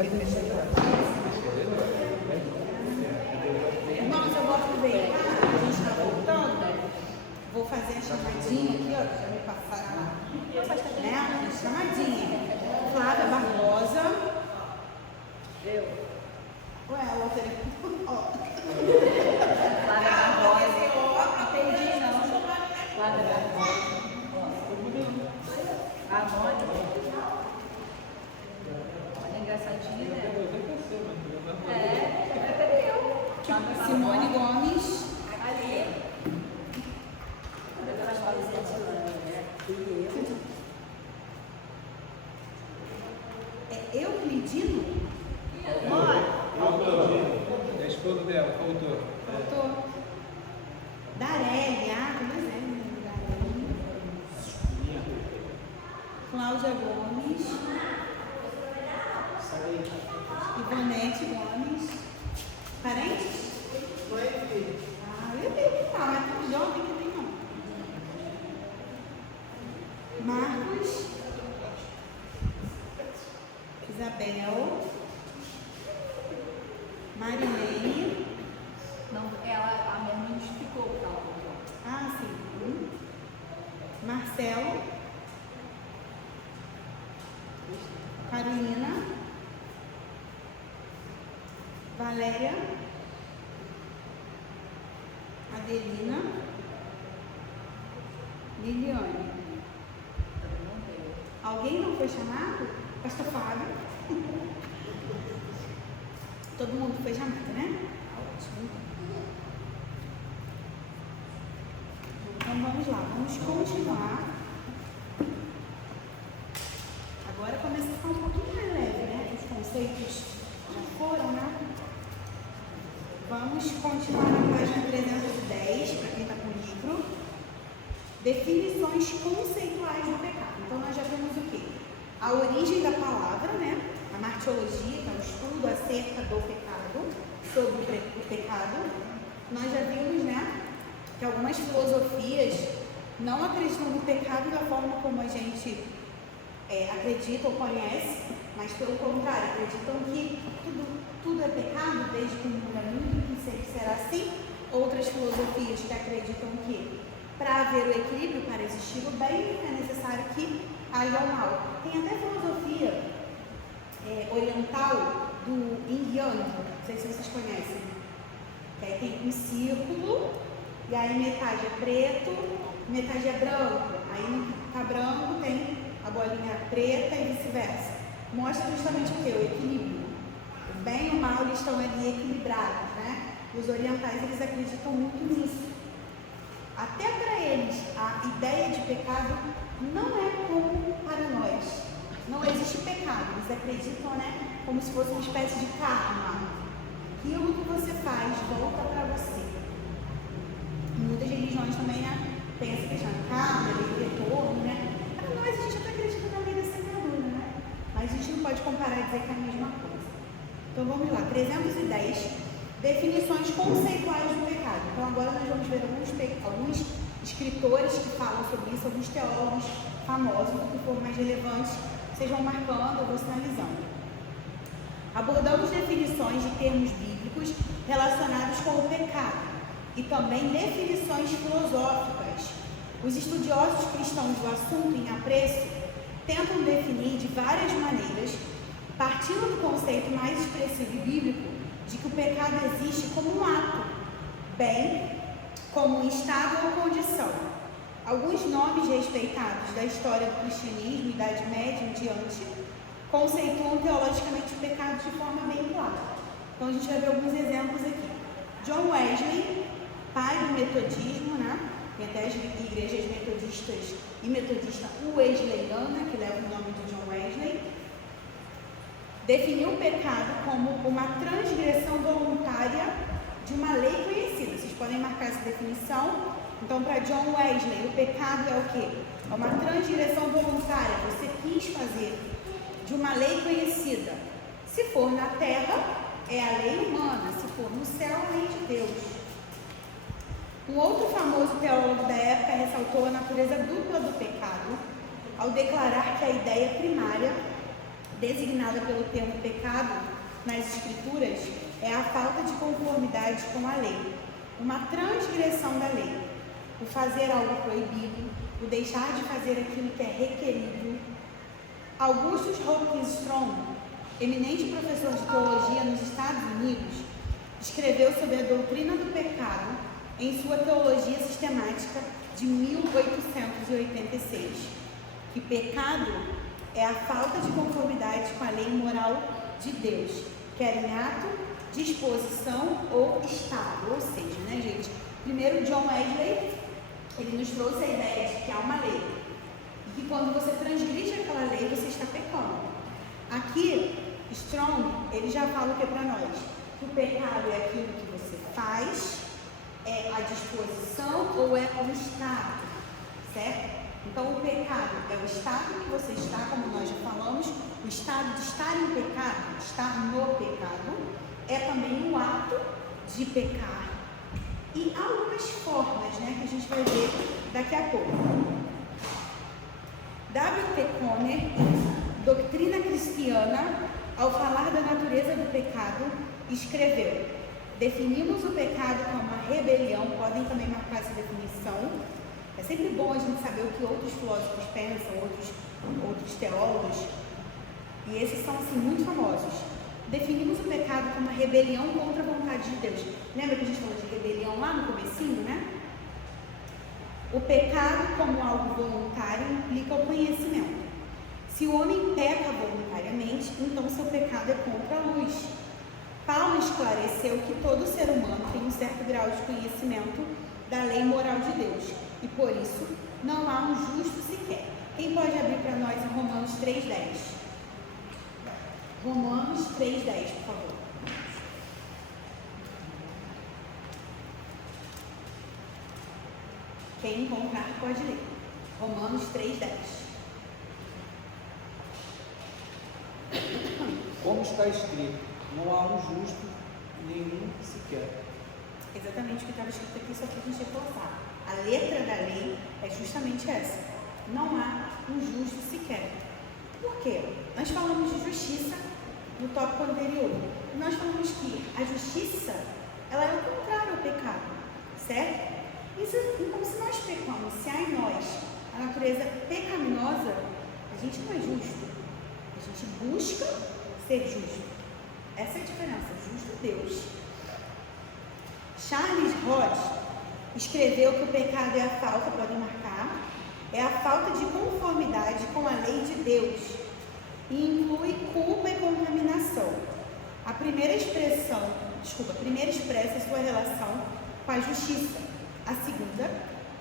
Irmãos, eu vou aproveitar, a gente está voltando. Vou fazer a chamadinha aqui, ó, já me passaram lá. Né? A chamadinha. Flávia Barbosa. Eu. Ué, a outra é. Flávia Barbosa. Não entendi, não. Flávia Barbosa. A Mônica. Olha, engraçadinha, né? É, eu. Simone Gomes. Ali. É Euclidino? É a esposa dela, voltou. Faltou. Darelli, como é Darelli? Cláudia Gomes. Ivonete Gomes. Parentes? Eu ia perguntar, mas tão jovem que tem não. Marcos. Isabel. Marilene. Não, ela, a minha irmã explicou o que ela falou. Sim. Marcelo. Carolina. Valéria. Adelina. Liliane. Alguém não foi chamado? Pastor Fábio. Todo mundo foi chamado, né? Ótimo. Então vamos lá, vamos continuar. Agora começa a ficar um pouquinho mais leve, né? Os conceitos já foram, né? Vamos continuar na página 310, para quem está com o livro. Definições conceituais do pecado. Então nós já temos o quê? A origem da palavra, né? A martiologia, que é o estudo acerca do pecado, sobre o pecado. Nós já vimos, né, que algumas filosofias não acreditam no pecado da forma como a gente acredita ou conhece, mas pelo contrário, acreditam que tudo é pecado, desde que o mundo é mundo, que sempre será assim. Outras filosofias que acreditam que para haver o equilíbrio, para existir o bem, é necessário que haja o mal. Tem até filosofia oriental do Yin Yang, não sei se vocês conhecem. Que aí tem um círculo, e aí metade é preto, metade é branco. Aí no que está branco tem a bolinha preta e vice-versa. Mostra justamente o quê? O equilíbrio. O bem e o mal eles estão ali equilibrados, né? Os orientais eles acreditam muito nisso. Até para eles, a ideia de pecado não é como para nós. Não existe pecado. Eles acreditam, né, como se fosse uma espécie de karma. Aquilo que você faz volta para você. Em muitas religiões também, né, tem essa questão de karma, de retorno, né? Para nós, a gente até acredita na lei da semeadura, né? Mas a gente não pode comparar e dizer que é a mesma coisa. Então vamos lá, 310. Definições conceituais do pecado. Então agora nós vamos ver alguns escritores que falam sobre isso, alguns teólogos famosos, que for mais relevantes, sejam marcando ou vou sinalizando. Abordamos definições de termos bíblicos relacionados com o pecado e também definições filosóficas. Os estudiosos cristãos do assunto em apreço tentam definir de várias maneiras, partindo do conceito mais expressivo e bíblico de que o pecado existe como um ato, bem como um estado ou condição. Alguns nomes respeitados da história do cristianismo, Idade Média em diante, conceituam teologicamente o pecado de forma bem clara. Então a gente vai ver alguns exemplos aqui. John Wesley, pai do metodismo, né? Tem até as igrejas metodistas e metodista wesleyana, que leva o nome de John Wesley, definiu o pecado como uma transgressão voluntária de uma lei conhecida. Vocês podem marcar essa definição. Então, para John Wesley, o pecado é o quê? É uma transgressão voluntária. Você quis fazer de uma lei conhecida. Se for na terra, é a lei humana. Se for no céu, a lei de Deus. Um outro famoso teólogo da época ressaltou a natureza dupla do pecado ao declarar que a ideia primária designada pelo termo pecado nas Escrituras, é a falta de conformidade com a lei, uma transgressão da lei, o fazer algo proibido, o deixar de fazer aquilo que é requerido. Augustus Hopkins Strong, eminente professor de teologia nos Estados Unidos, escreveu sobre a doutrina do pecado em sua Teologia Sistemática de 1886, que pecado é a falta de conformidade com a lei moral de Deus, quer em ato, disposição ou estado. Ou seja, né, gente? Primeiro, John Wesley, ele nos trouxe a ideia de que há uma lei e que quando você transgride aquela lei, você está pecando. Aqui, Strong, ele já fala o que para nós? Que o pecado é aquilo que você faz, é a disposição ou é o estado, certo? Então, o pecado é o estado que você está, como nós já falamos, o estado de estar em pecado, estar no pecado, é também o ato de pecar. E há algumas formas, né, que a gente vai ver daqui a pouco. W.T. Conner, em Doutrina Cristiana, ao falar da natureza do pecado, escreveu: definimos o pecado como uma rebelião. Podem também marcar essa definição. É sempre bom a gente saber o que outros filósofos pensam, outros teólogos, e esses são assim muito famosos. Definimos o pecado como uma rebelião contra a vontade de Deus. Lembra que a gente falou de rebelião lá no comecinho, né? O pecado como algo voluntário implica o conhecimento. Se o homem peca voluntariamente, então seu pecado é contra a luz. Paulo esclareceu que todo ser humano tem um certo grau de conhecimento da lei moral de Deus, e por isso não há um justo sequer. Quem pode abrir para nós em Romanos 3,10? Romanos 3,10, por favor. Quem encontrar pode ler. Romanos 3,10. Como está escrito, não há um justo, nenhum sequer. Exatamente o que estava escrito aqui, só para a gente reforçar. A letra da lei é justamente essa. Não há um justo sequer. Por quê? Nós falamos de justiça no tópico anterior. Nós falamos que a justiça, ela é o contrário ao pecado, certo? Então, se nós pecamos, se há em nós a natureza pecaminosa, a gente não é justo. A gente busca ser justo. Essa é a diferença, justo Deus. Charles Hodge escreveu que o pecado é a falta, podem marcar, é a falta de conformidade com a lei de Deus e inclui culpa e contaminação. A primeira expressa sua relação com a justiça. A segunda,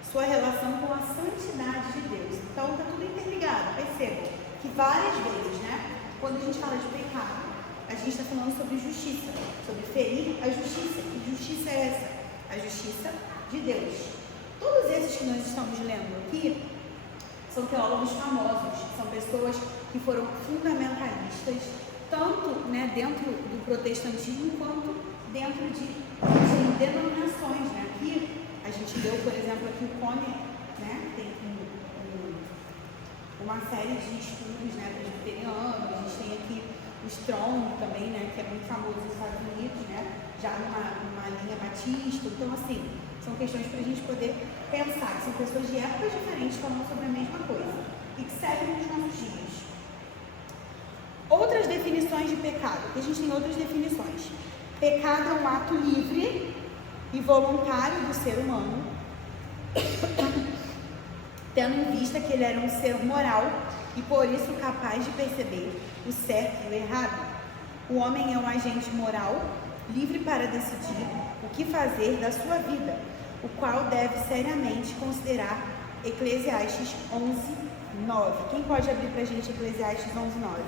sua relação com a santidade de Deus. Então, está tudo interligado. Percebam que várias vezes, né, quando a gente fala de pecado, a gente está falando sobre justiça, sobre ferir a justiça. Que justiça é essa? A justiça de Deus. Todos esses que nós estamos lendo aqui são teólogos famosos, são pessoas que foram fundamentalistas, tanto, né, dentro do protestantismo quanto dentro de denominações, né? Aqui a gente deu, por exemplo, aqui o Conner, né, tem uma série de estudos, né, presbiterianos. A gente tem aqui o Strong também, né, que é muito famoso nos Estados Unidos, né, já numa linha batista. Então, assim, são questões para a gente poder pensar, que são pessoas de épocas diferentes falando sobre a mesma coisa e que servem nos nossos dias. Outras definições de pecado, que a gente tem outras definições. Pecado é um ato livre e voluntário do ser humano, tendo em vista que ele era um ser moral e por isso capaz de perceber o certo e o errado. O homem é um agente moral, livre para decidir o que fazer da sua vida, o qual deve seriamente considerar Eclesiastes 11:9. Quem pode abrir para a gente Eclesiastes 11:9?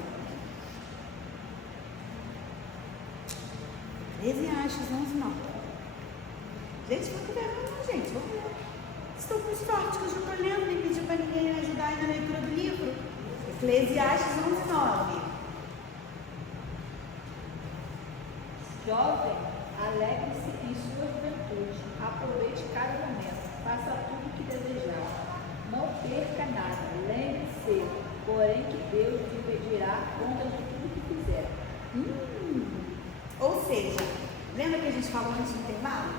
Eclesiastes 11:9. Gente, não fica vergonha não, gente. Vamos ler. Estou com os fortes que eu já estou lendo, nem pedi para ninguém me ajudar aí na leitura do livro. Eclesiastes 11:9. Jovem, alegre-se em sua juventude, aproveite cada momento, faça tudo o que desejar. Não perca nada, lembre-se, porém, que Deus lhe pedirá conta de gente falou antes do intervalo?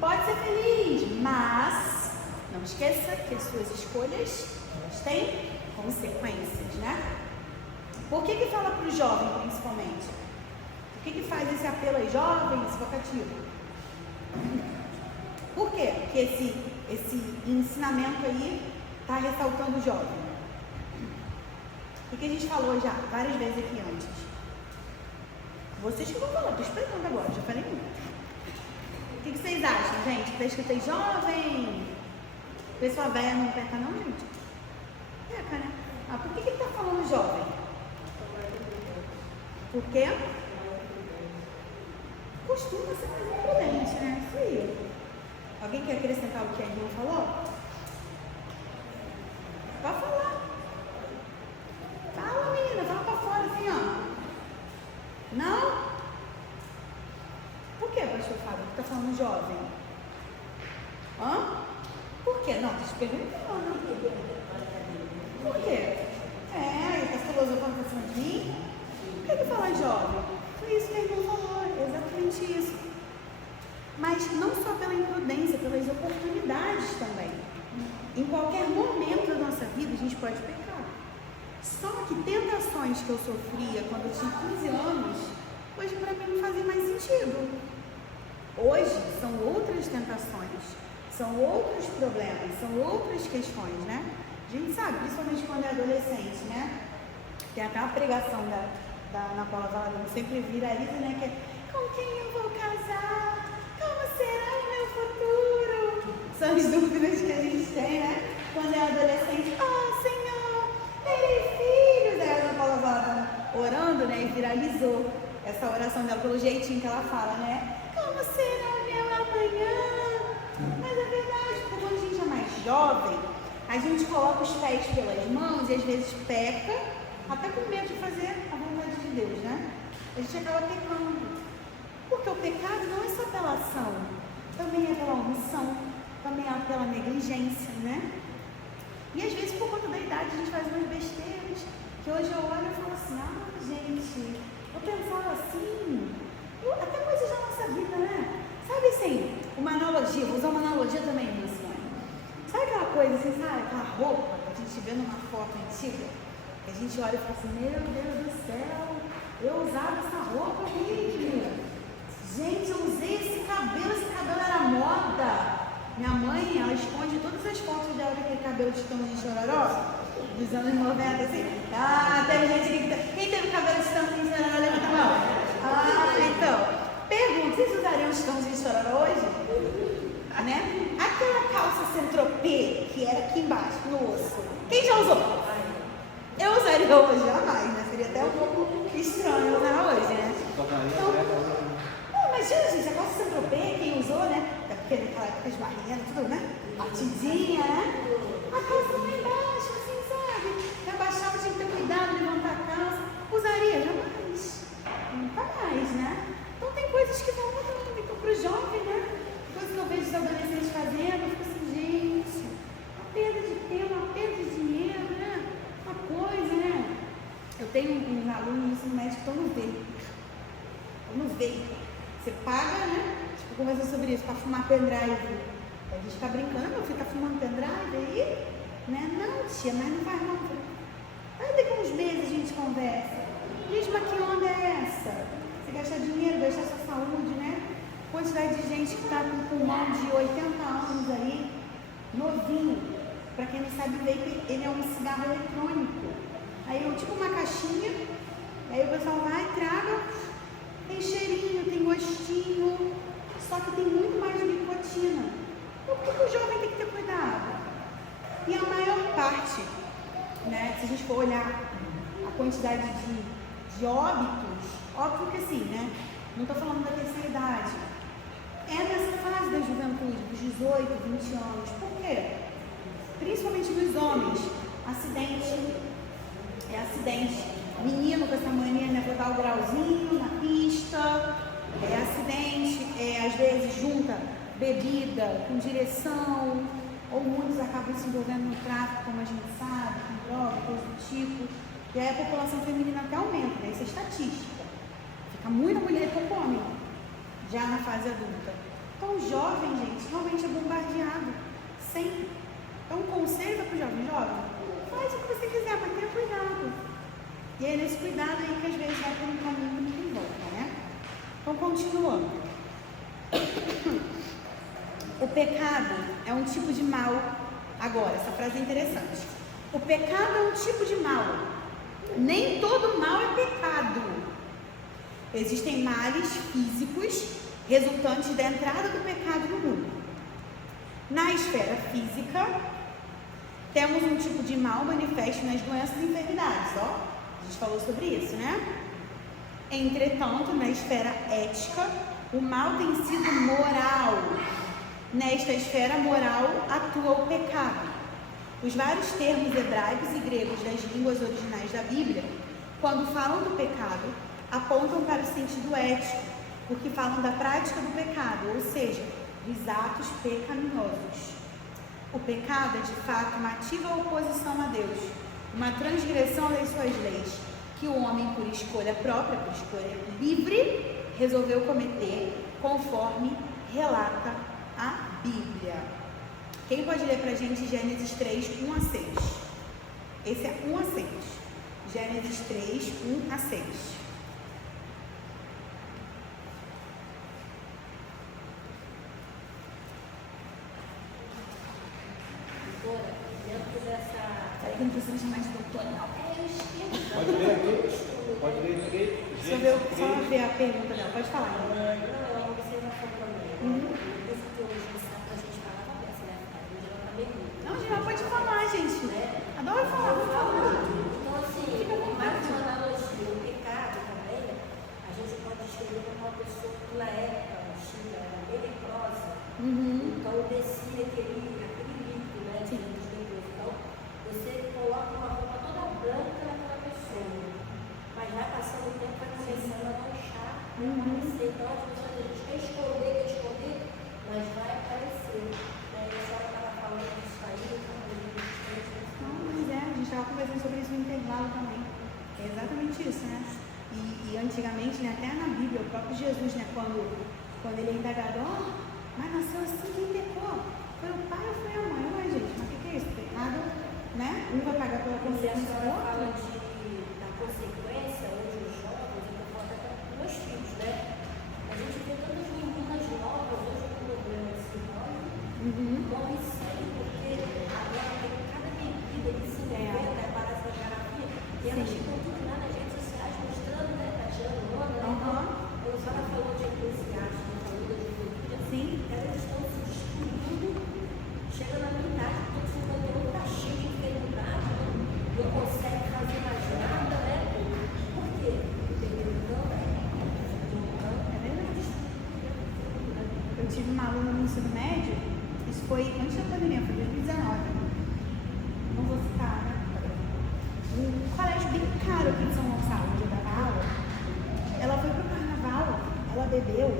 Pode ser feliz, mas não esqueça que as suas escolhas, elas têm consequências, né? Por que fala para o jovem, principalmente? Por que faz esse apelo aos jovens, esse vocativo? Por quê? Porque esse ensinamento aí está ressaltando o jovem. O que a gente falou já várias vezes aqui antes? Vocês que vão falar, estou explicando agora, já falei muito. O que vocês acham, gente? Está escrito aí jovem? Pessoa velha não peca não, gente? Peca, né? Ah, por que ele está falando jovem? Por quê? Costuma ser mais imprudente, né? Isso aí. Alguém quer acrescentar o que a irmã falou? Pode falar. Fala, menina, fala pra fora assim, ó. Não? Por que, pastor Fábio, que tá falando jovem? Hã? Por quê? Não, tô te perguntando. Por quê? Ele tá filosofando pra cima de mim? Por que fala jovem? Foi isso que a irmã falou, exatamente isso. Mas não só pela imprudência, pelas oportunidades também. Em qualquer momento da nossa vida a gente pode pecar. Só que tentações que eu sofria quando eu tinha 15 anos, hoje para mim não fazia mais sentido. Hoje são outras tentações, são outros problemas, são outras questões, né? A gente sabe, principalmente quando é adolescente, né? Tem até uma pregação da Ana Paula Valadão, sempre viraliza, né? Que é, com quem eu vou casar? Como será o meu futuro? São as dúvidas que a gente tem, né? Quando é adolescente, Senhor, terei filhos. Aí a Ana Paula Valadão orando, né? E viralizou essa oração dela pelo jeitinho que ela fala, né? Como será o meu amanhã? Mas é verdade, porque quando a gente é mais jovem, a gente coloca os pés pelas mãos e às vezes peca, até com medo de fazer a vontade de Deus, né? A gente acaba pecando. Porque o pecado não é só pela ação, também é pela omissão, também é pela negligência, né? E às vezes por conta da idade a gente faz umas besteiras, que hoje eu olho e falo assim, gente, eu pensava assim, até coisas da nossa vida, né? Sabe assim, uma analogia, vou usar uma analogia também, minha senhora. Sabe aquela coisa assim, sabe? Aquela roupa que a gente vê numa foto antiga, que a gente olha e fala assim, meu Deus do céu, eu usava essa roupa horrível. Gente, eu usei esse cabelo era moda. Minha mãe, ela esconde todas as fotos dela daquele cabelo de Estamos de Chororó, dos anos 90, assim. Teve gente que... Quem teve cabelo de Estamos de Chororó, levanta a mão. Então, pergunta, vocês usariam Estamos de Chororó hoje? Né? Aquela calça Saint-Tropez, que era aqui embaixo, no osso. Quem já usou? Eu usaria hoje, jamais, né? Seria até um pouco estranho usar hoje, né? Então, imagina, gente, a calça Saint-Tropez, quem usou, né? Naquela época esbarrando, tudo, né? Batidinha, né? A calça lá embaixo, assim, sabe? Eu abaixava, tinha que ter cuidado, levantar a calça. Usaria? Jamais. Nunca mais, né? Então tem coisas que vão mudando. Então, pro jovem, né? Coisas que eu vejo os adolescentes fazendo, eu fico assim, gente, uma perda de tempo, uma perda de dinheiro, né? Uma coisa, né? Eu tenho uns alunos no ensino médio que estão no vape. Estão no vape. Você paga, né? Tipo, conversando sobre isso, para fumar pendrive. A gente fica brincando, meu filho tá fumando pendrive aí? Né? Não, tia, mas não faz não. Aí daqui a uns meses a gente conversa. Gente, mas que onda é essa? Você gastar dinheiro, gastar sua saúde, né? Quantidade de gente que tá com pulmão de 80 anos aí, novinho. Para quem não sabe, o vape, ele é um cigarro eletrônico. Aí eu, tipo uma caixinha, aí o pessoal vai, traga, tem cheirinho, tem gostinho, só que tem muito mais nicotina. Então por que o jovem tem que ter cuidado? E a maior parte, né, se a gente for olhar a quantidade de óbitos, óbvio que assim, né, não estou falando da terceira idade, é nessa fase da juventude, dos 18, 20 anos. Por quê? Principalmente nos homens, acidente. Menino com essa mania, né, botar o grauzinho na pista, acidente, às vezes junta bebida com direção, ou muitos acabam se envolvendo no tráfico, como a gente sabe, com droga, coisa do tipo, e aí a população feminina até aumenta, né? Isso é estatística. Fica muita mulher com homem, já na fase adulta. Então, o jovem, gente, realmente é bombardeado sempre. Então, um conselho para o jovem: faz o que você quiser, mas tenha cuidado. E é nesse cuidado aí que às vezes vai por um caminho que não tem volta, né? Então, continuando. O pecado é um tipo de mal. Agora, essa frase é interessante. O pecado é um tipo de mal. Nem todo mal é pecado. Existem males físicos resultantes da entrada do pecado no mundo. Na esfera física, temos um tipo de mal manifesto nas doenças e enfermidades. A gente falou sobre isso, né? Entretanto, na esfera ética, o mal tem sido moral. Nesta esfera moral atua o pecado. Os vários termos hebraicos e gregos das línguas originais da Bíblia, quando falam do pecado, apontam para o sentido ético, porque falam da prática do pecado, ou seja, dos atos pecaminosos. O pecado é de fato uma ativa oposição a Deus, uma transgressão das suas leis, que o homem, por escolha própria, por escolha livre, resolveu cometer, conforme relata a Bíblia. Quem pode ler para a gente Gênesis 3, 1 a 6? Esse é 1 a 6. Gênesis 3, 1 a 6. Dentro dessa. Peraí que não precisa chamar de doutora, não. Pode ler aqui? Pode ler aqui? Deixa eu ver, só ver a pergunta dela. Pode falar. Não, é uma observação também. Esse que hoje a gente falava dessa, né? Não, Gina, pode falar, gente. Adoro falar, vou falar. Então, assim, mais uma analogia, o pecado também, a gente pode descrever como uma pessoa que na época antiga era leprosa. Então, descia aquele líquido, né? Sim. Então, você coloca uma roupa toda branca naquela pessoa, mas vai passando o tempo, vai começando a manchar, vai aparecer. Então, as pessoas, a gente quer esconder, mas vai aparecer. Né? E a senhora estava falando disso aí, Não, mas a gente estava conversando sobre isso no intervalo também. É exatamente isso, né? E antigamente, né, até na Bíblia, o próprio Jesus, né, quando ele é indagado, mas nasceu assim, quem pecou? Foi o pai ou foi a mãe? Ué, gente, mas o que é isso? Pecado, né? Um vai pagar pela E a consciência do senhora fala outro. da consequência, hoje os jovens, eu falo até para os meus filhos, né? A gente vê tantas meninas novas hoje com problema de cirrose, morre sempre porque agora tem cada bebida que se inventa, parece da garrafinha, e elas ficam tudo lá nas redes sociais mostrando, né? Tatiana, Lona, né? Então, quando a senhora falou de Eclesiastes, falou da juventude, Sim. elas estão se destruindo, chega na minha idade, todo esse conteúdo está cheio de enfermidade, não consegue fazer mais nada, né? Por quê? Porque É verdade. Eu tive uma aluna no ensino médio, isso foi antes da pandemia, foi 2019. Não vou citar, né? Um colégio bem caro aqui em São Gonçalo, onde eu dava aula. Ela foi pro carnaval, ela bebeu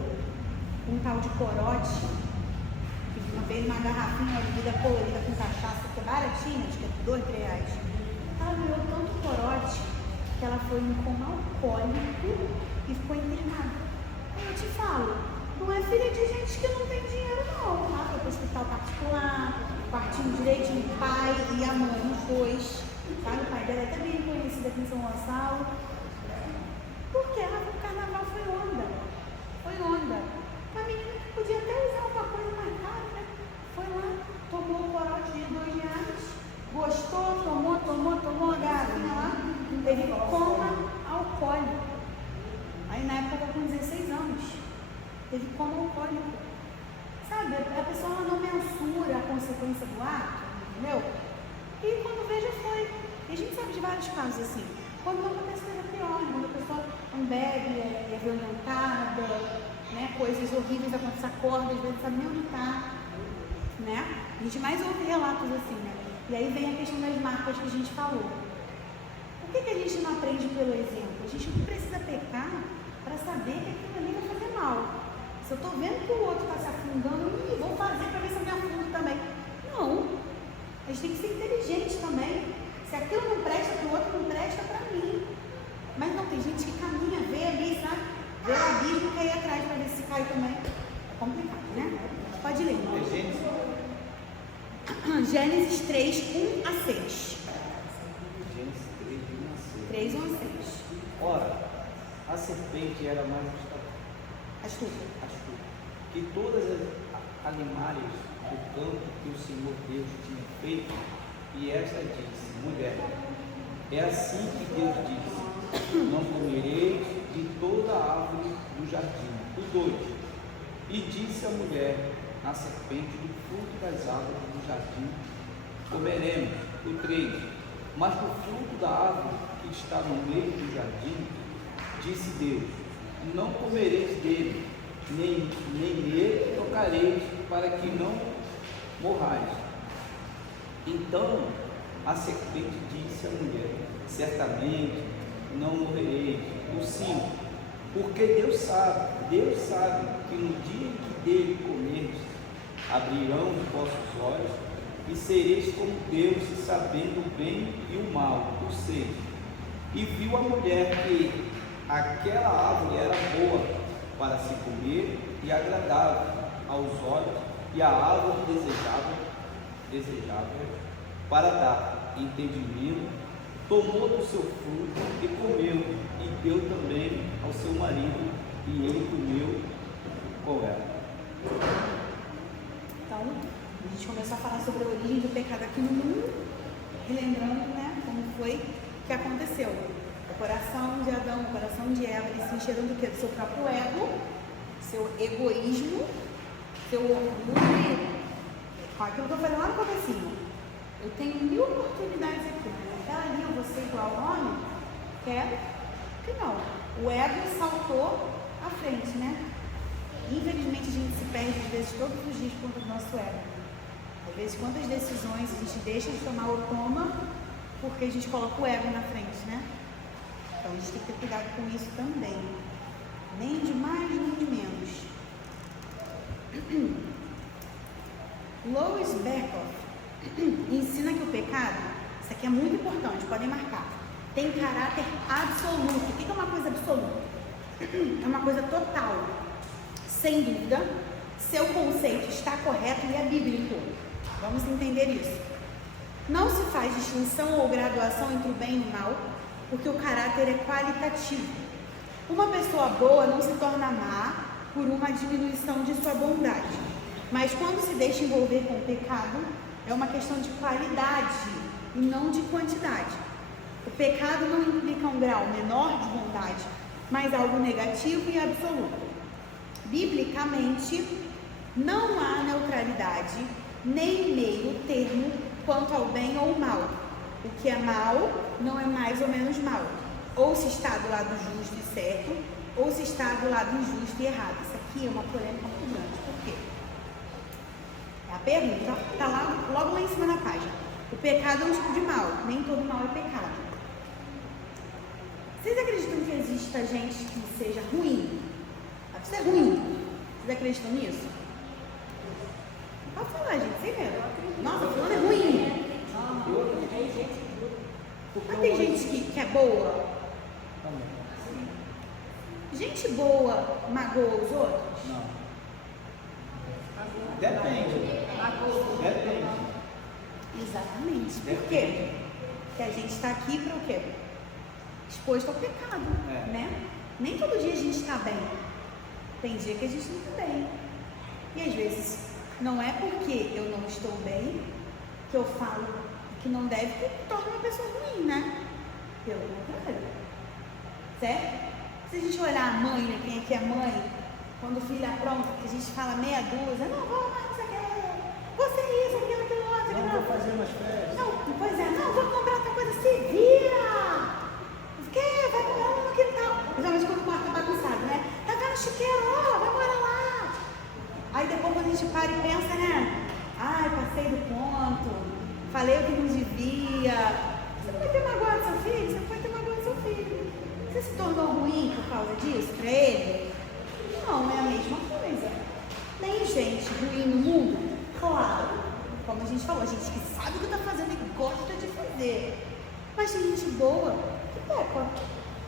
um tal de corote, que uma vez uma garrafinha de bebida colorida com cachaça, que é baratinha, acho que é R$2, R$3. Ela bebeu tanto corote que ela foi em coma alcoólico e ficou internada. Aí eu te falo, não é filha de gente que não tem dinheiro não, tá? Foi pro hospital particular, partindo direitinho, o pai e a mãe, os dois. Tá? O pai dela é até bem conhecido aqui em São Gonçalo. Porque ela no carnaval foi onda. Foi onda. Uma menina que podia até usar uma coisa mais cara, né? Foi lá, tomou o corote de R$2, gostou, tomou a garrafinha lá, teve coma alcoólico. Aí na época com 16 anos, teve coma alcoólico. Sabe, a pessoa ela não mensura a consequência do ato, entendeu? E quando veja foi. E a gente sabe de vários casos assim. Quando não acontece coisa pior, quando a pessoa não bebe, é violentada, né? Coisas horríveis acontecem, acorda, às vezes sabe nem onde está, né? A gente mais ouve relatos assim, né? E aí vem a questão das marcas que a gente falou. Por que a gente não aprende pelo exemplo? A gente não precisa pecar para saber que aquilo ali vai fazer mal. Se eu estou vendo que o outro está se afundando, vou fazer para ver se eu me afundo também. Não. A gente tem que ser inteligente também. Se aquilo não presta para o outro, não presta para mim. Mas não, tem gente que caminha, vê ali, sabe? Vê o abismo e cai atrás para ver se sai também. É complicado, né? Pode ler. É Gênesis? Gênesis 3, 1 a 6. Gênesis 3, 1 a 6. 3, 1 a 6. Ora, a serpente era mais Astuta. astuta que todas as animais do campo que o Senhor Deus tinha feito, e esta disse: mulher, é assim que Deus disse: não comereis de toda a árvore do jardim. O 2: e disse a mulher, a serpente, do fruto das árvores do jardim comeremos. O 3: mas do fruto da árvore que está no meio do jardim, disse Deus: não comereis dele, nem nele tocareis, para que não morrais. Então a serpente disse à mulher: certamente não morrereis. O 5: porque Deus sabe que no dia em que dele comerdes, abrirão os vossos olhos e sereis como Deus, sabendo o bem e o mal. O 6: e viu a mulher que aquela árvore era boa para se comer e agradável aos olhos, e a árvore desejável para dar entendimento, tomou do seu fruto e comeu, e deu também ao seu marido, e ele comeu com ela. Então, a gente começou a falar sobre a origem do pecado aqui no mundo, relembrando, né, como foi que aconteceu. O coração de Adão, o coração de Eva, eles se encheram do quê? Do seu próprio ego, seu egoísmo, seu orgulho, com aquilo que eu falei lá no comecinho. Eu tenho 1000 oportunidades aqui, mas até ali eu vou ser igual ao homem? Quero que não. O ego saltou à frente, né? Infelizmente a gente se perde às vezes todos os dias por conta do nosso ego. Às vezes quantas decisões a gente deixa de tomar ou toma porque a gente coloca o ego na frente, né? Então a gente tem que ter cuidado com isso também. Nem de mais, nem de menos. Lois Berkoff ensina que o pecado, isso aqui é muito importante, podem marcar, tem caráter absoluto. O que é uma coisa absoluta? É uma coisa total. Sem dúvida, seu conceito está correto e é bíblico. Vamos entender isso. Não se faz distinção ou graduação entre o bem e o mal, porque o caráter é qualitativo. Uma pessoa boa não se torna má por uma diminuição de sua bondade, mas quando se deixa envolver com o pecado, é uma questão de qualidade e não de quantidade. O pecado não implica um grau menor de bondade, mas algo negativo e absoluto. Biblicamente, não há neutralidade nem meio termo quanto ao bem ou mal. O que é mal não é mais ou menos mal. Ou se está do lado justo e certo, ou se está do lado injusto e errado. Isso aqui é uma polêmica muito grande. Por quê? A pergunta está logo lá em cima na página. O pecado é um tipo de mal. Nem todo mal é pecado. Vocês acreditam que exista gente que seja ruim? Pode ser ruim. Vocês acreditam nisso? Pode falar, gente, sem medo. Nossa, fulano é ruim. Mas tem gente que é boa? Gente boa magoa os outros? Não. Depende. Exatamente. Por quê? Porque a gente está aqui para o quê? Exposto ao pecado, né? Nem todo dia a gente está bem. Tem dia que a gente não está bem. E às vezes não é porque eu não estou bem que eu falo que não deve, que torna uma pessoa ruim, né? Pelo contrário. Certo? Se a gente olhar a mãe, né? Quem aqui é mãe, quando o filho apronta, que a gente fala meia dúzia, não, vou mais, não sei o que, você isso, aquilo outro, não vou fazer umas férias. Não, pois é, não, vou comprar outra coisa, se vira! O quê? Vai morar lá no quintal. Principalmente quando o quarto tá bagunçado, né? Tá vendo chiqueiro, ó, vai morar lá. Aí depois quando a gente para e pensa, né? Ai, passei do ponto, falei o que não devia. Você não vai ter magoado seu filho? Você não vai ter magoado seu filho. Você se tornou ruim por causa disso pra ele? Não, é a mesma coisa. Tem gente ruim no mundo? Claro. Como a gente falou, a gente que sabe o que está fazendo e gosta de fazer. Mas tem gente boa que peca.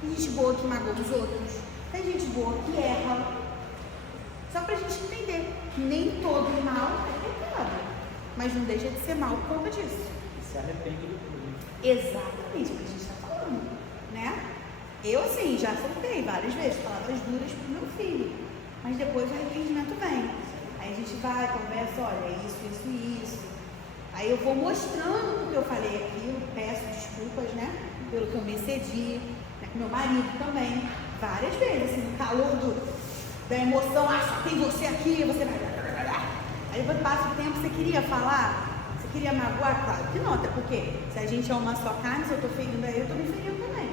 Tem gente boa que magoa os outros. Tem gente boa que erra. Só para a gente entender, nem todo mal é pecado, mas não deixa de ser mal por conta disso. E se arrepende do tudo. Exatamente o que a gente está falando, né? Eu, assim, já soltei várias vezes palavras duras pro meu filho, mas depois o arrependimento vem. Aí a gente vai, conversa, olha, isso. Aí eu vou mostrando o que eu falei aquilo, peço desculpas, né? Pelo que eu me excedi, né? Com meu marido também, várias vezes, assim, no calor da emoção, só tem você aqui, você vai... Aí depois passa o tempo, você queria falar? Você queria magoar? Claro que não, até porque se a gente é uma só carne, se eu tô ferindo aí, eu tô me ferindo também.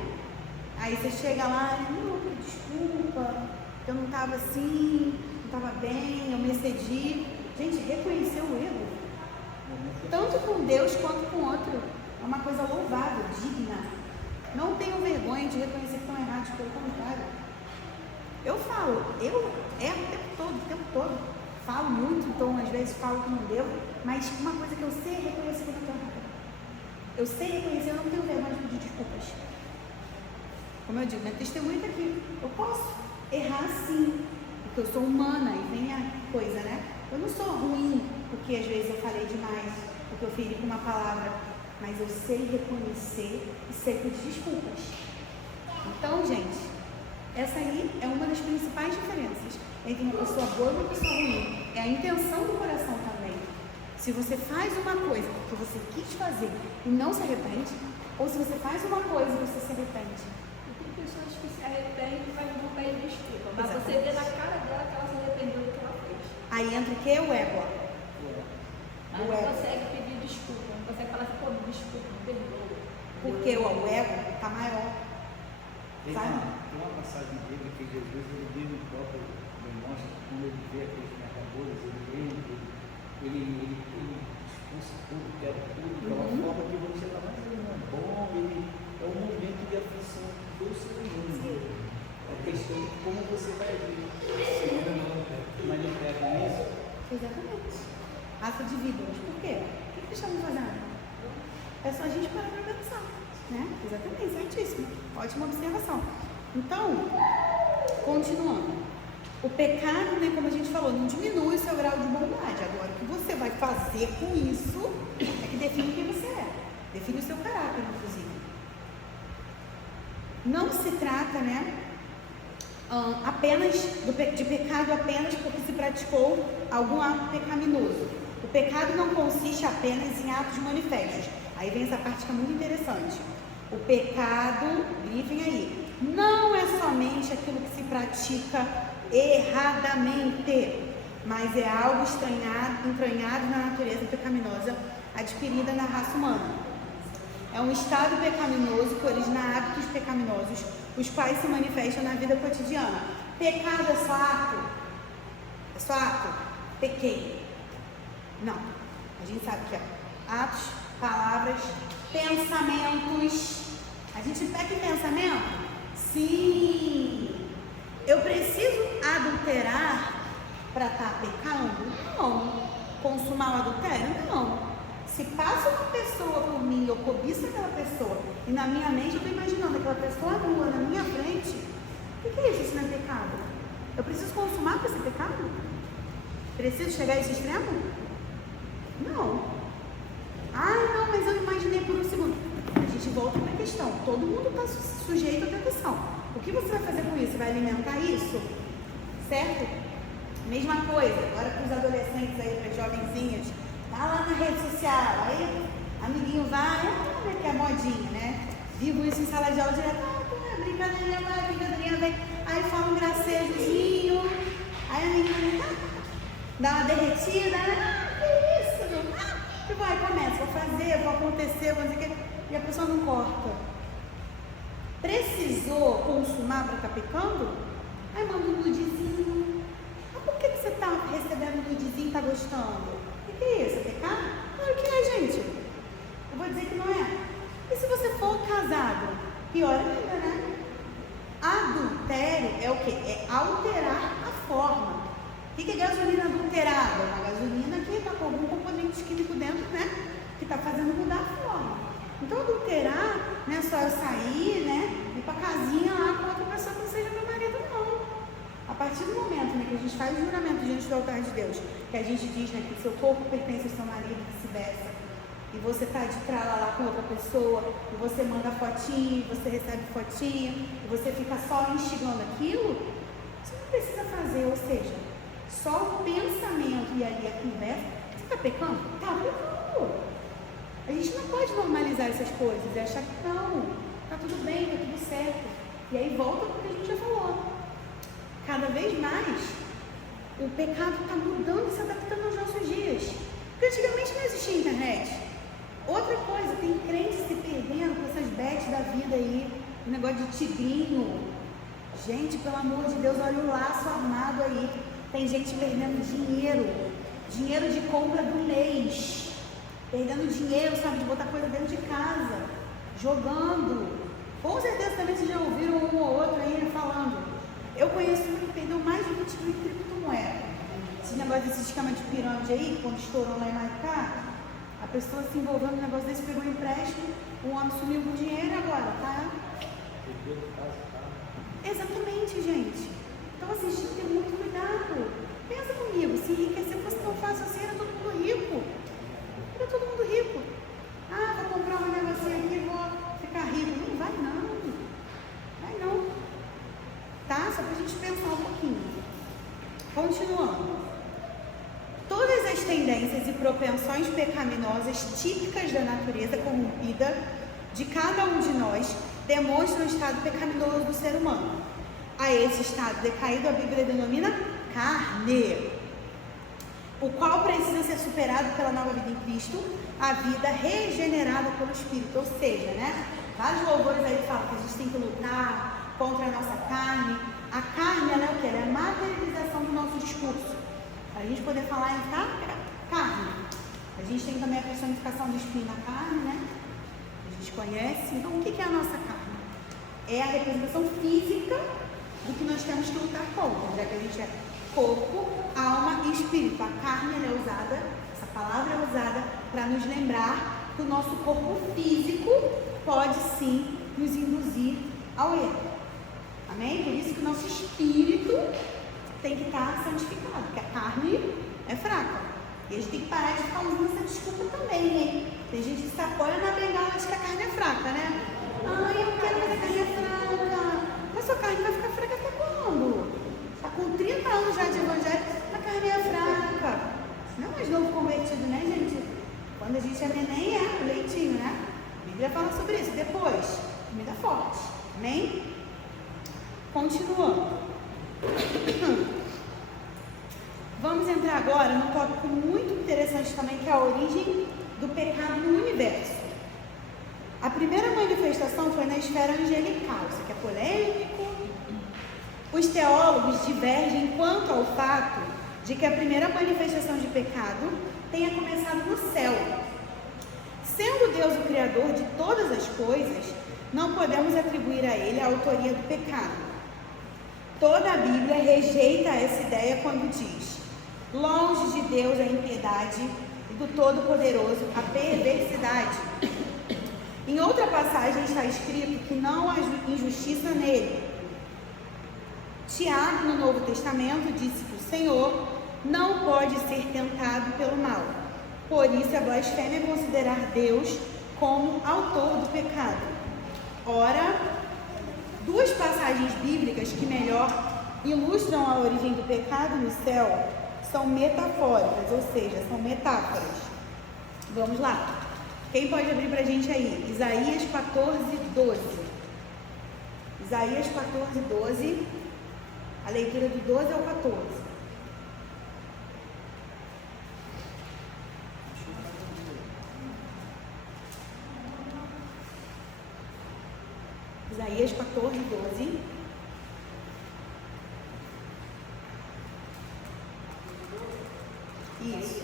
Aí você chega lá, não, desculpa, eu não tava assim, não tava bem, eu me excedi. Gente, reconhecer o erro, tanto com Deus quanto com o outro, é uma coisa louvável, digna. Não tenham vergonha de reconhecer que estão errados, pelo contrário. Eu falo, eu erro o tempo todo. Falo muito, então às vezes falo que não devo, mas uma coisa que eu sei é reconhecer quando eu estou errada. Eu sei reconhecer, eu não tenho vergonha de pedir desculpas. Como eu digo, minha testemunha está aqui. Eu posso errar sim, porque eu sou humana e vem a coisa, né? Eu não sou ruim porque às vezes eu falei demais, porque eu feri com uma palavra, mas eu sei reconhecer e sei pedir desculpas. Então, gente, essa aí é uma das principais diferenças entre uma pessoa boa e uma pessoa ruim. É a intenção do coração também. Se você faz uma coisa que você quis fazer e não se arrepende, ou se você faz uma coisa e você se arrepende. E tem pessoas que se arrependem, mas não pedem desculpa. Mas Exatamente. você vê na cara dela que ela se arrependeu do que ela fez. Aí entra o que? O ego. Mas não consegue pedir desculpa, não consegue falar assim, pô, me desculpa, me perdoa. Porque o ego está maior. Tem Sabe? uma passagem dele que Jesus, ele mesmo próprio demonstra que quando ele vê aqueles mercadores, ele expulsa tudo, quebra tudo, de uma forma que você fala, mas ele não é bom, é um momento de aflição do ser humano. É questão de como você vai agir. Se ele não manifesta isso. Exatamente. Ato de vida. Mas por quê? O que estamos fazendo? É só a gente parar para pensar. Né? Exatamente, certíssimo. Ótima observação. Então, continuando. O pecado, né, como a gente falou, não diminui o seu grau de bondade. Agora, o que você vai fazer com isso é que define quem você é. Define o seu caráter, inclusive. Não se trata, né, apenas de pecado apenas porque se praticou algum ato pecaminoso. O pecado não consiste apenas em atos manifestos. Aí vem essa parte que é muito interessante. O pecado, grifem aí, não é somente aquilo que se pratica erradamente, mas é algo entranhado na natureza pecaminosa adquirida na raça humana. É um estado pecaminoso que origina hábitos pecaminosos, os quais se manifestam na vida cotidiana. Pecado é só ato? É só ato? Pequei. Não. A gente sabe que é atos, palavras, pensamentos. A gente peca em pensamento? Sim. Eu preciso adulterar para estar pecando? Não. Consumar o adultério? Não. Se passa uma pessoa por mim, eu cobiço aquela pessoa, e na minha mente eu estou imaginando aquela pessoa nua na minha frente, o que é isso? Isso não é pecado? Eu preciso consumar para ser pecado? Preciso chegar a esse extremo? Não. Ai, não, mas eu imaginei por um segundo. A gente volta para a questão. Todo mundo está sujeito à tentação. O que você vai fazer com isso? Vai alimentar isso? Certo? Mesma coisa. Agora para os adolescentes aí, para as jovenzinhas, tá lá na rede social. Aí, amiguinho vai, né, que é modinha, né? Vivo isso em sala de aula direto. Brincadeirinha vai, brincadeirinha vem. Aí fala um gracejozinho. Aí a menina dá uma derretida, né? Que isso, meu? E vai, começa, vou fazer, vou acontecer, vou dizer que... E a pessoa não corta. Precisou consumar para estar pecando? Aí manda um nudezinho. Mas por que você está recebendo nudezinho e está gostando? O que é isso? É pecado? Claro que é, gente. Eu vou dizer que não é. E se você for casado? Pior ainda, né? Adultério é o quê? É alterar a forma. O que é gasolina adulterada? Uma gasolina que está com algum componente químico dentro, né? Que está fazendo mudar a forma. Então, adulterar não é só eu sair, né? Ir para casinha lá com outra pessoa que não seja meu marido, não. A partir do momento, né, que a gente faz juramento diante do altar de Deus, que a gente diz, né, que seu corpo pertence ao seu marido, vice-versa, e você tá de tralala com outra pessoa, e você manda fotinho, e você recebe fotinho, e você fica só instigando aquilo, você não precisa fazer, ou seja, só o pensamento e ali a conversa, você está pecando? Está pecando. A gente não pode normalizar essas coisas e achar que não, está tudo bem, está tudo certo. E aí volta para o que a gente já falou. Cada vez mais, o pecado está mudando e se adaptando aos nossos dias. Porque antigamente não existia internet. Outra coisa, tem crentes se perdendo com essas bets da vida aí, o negócio de tigrinho. Gente, pelo amor de Deus, olha o laço armado aí. Tem gente perdendo dinheiro de compra do mês, perdendo dinheiro, sabe, de botar coisa dentro de casa, jogando. Com certeza também vocês já ouviram um ou outro aí falando. Eu conheço um que perdeu mais de 20 mil em criptomoeda. Esse negócio desse esquema de pirâmide aí, quando estourou lá em Maricá, a pessoa se envolveu no negócio desse, pegou um empréstimo, o homem sumiu com o dinheiro agora, tá? Exatamente, gente. Então assim, a gente tem que ter muito cuidado. Pensa comigo, se enriquecer fosse tão fácil assim, era todo mundo rico. Era todo mundo rico. Ah, vou comprar um negocinho aqui, vou ficar rico. Não vai não. Vai não. Tá? Só pra gente pensar um pouquinho. Continuando. Todas as tendências e propensões pecaminosas típicas da natureza corrompida de cada um de nós demonstram o estado pecaminoso do ser humano. A esse estado decaído, a Bíblia denomina carne, o qual precisa ser superado pela nova vida em Cristo, a vida regenerada pelo Espírito. Ou seja, né? Vários louvores aí falam que a gente tem que lutar contra a nossa carne. A carne, ela é o que? Ela é a materialização do nosso discurso. Para a gente poder falar em carne. A gente tem também a personificação do espinho na carne, né? A gente conhece. Então, o que é a nossa carne? É a representação física do que nós temos que lutar contra, já que a gente é corpo, alma e espírito. A carne ela é usada, essa palavra é usada para nos lembrar que o nosso corpo físico pode sim nos induzir ao erro. Amém? Por isso que o nosso espírito tem que estar santificado, porque a carne é fraca. E a gente tem que parar de ficar usando essa desculpa também, hein? Tem gente que se apoia na bengala de que a carne é fraca, né? Ai, eu quero que a carne é fraca. Mas sua carne vai ficar fraca até quando? Está com 30 anos já de evangelho, a carne é fraca. Não é mais novo convertido, né, gente? Quando a gente é neném, é leitinho, né? A Bíblia fala sobre isso. Depois, comida forte. Amém? Continuando. Vamos entrar agora num tópico muito interessante também, que é a origem do pecado no universo. A primeira manifestação foi na esfera angelical. Isso aqui é polêmico. Os teólogos divergem quanto ao fato de que a primeira manifestação de pecado tenha começado no céu. Sendo Deus o Criador de todas as coisas, não podemos atribuir a Ele a autoria do pecado. Toda a Bíblia rejeita essa ideia quando diz: longe de Deus a impiedade e do Todo-Poderoso a perversidade. Em outra passagem está escrito que não há injustiça nele. Tiago, no Novo Testamento, disse que o Senhor não pode ser tentado pelo mal. Por isso, a blasfêmia é considerar Deus como autor do pecado. Ora, duas passagens bíblicas que melhor ilustram a origem do pecado no céu são metafóricas, ou seja, são metáforas. Vamos lá. Quem pode abrir para a gente aí? Isaías 14:12. Isaías 14:12. A leitura do 12 ao 14. Isaías 14:12. Isso.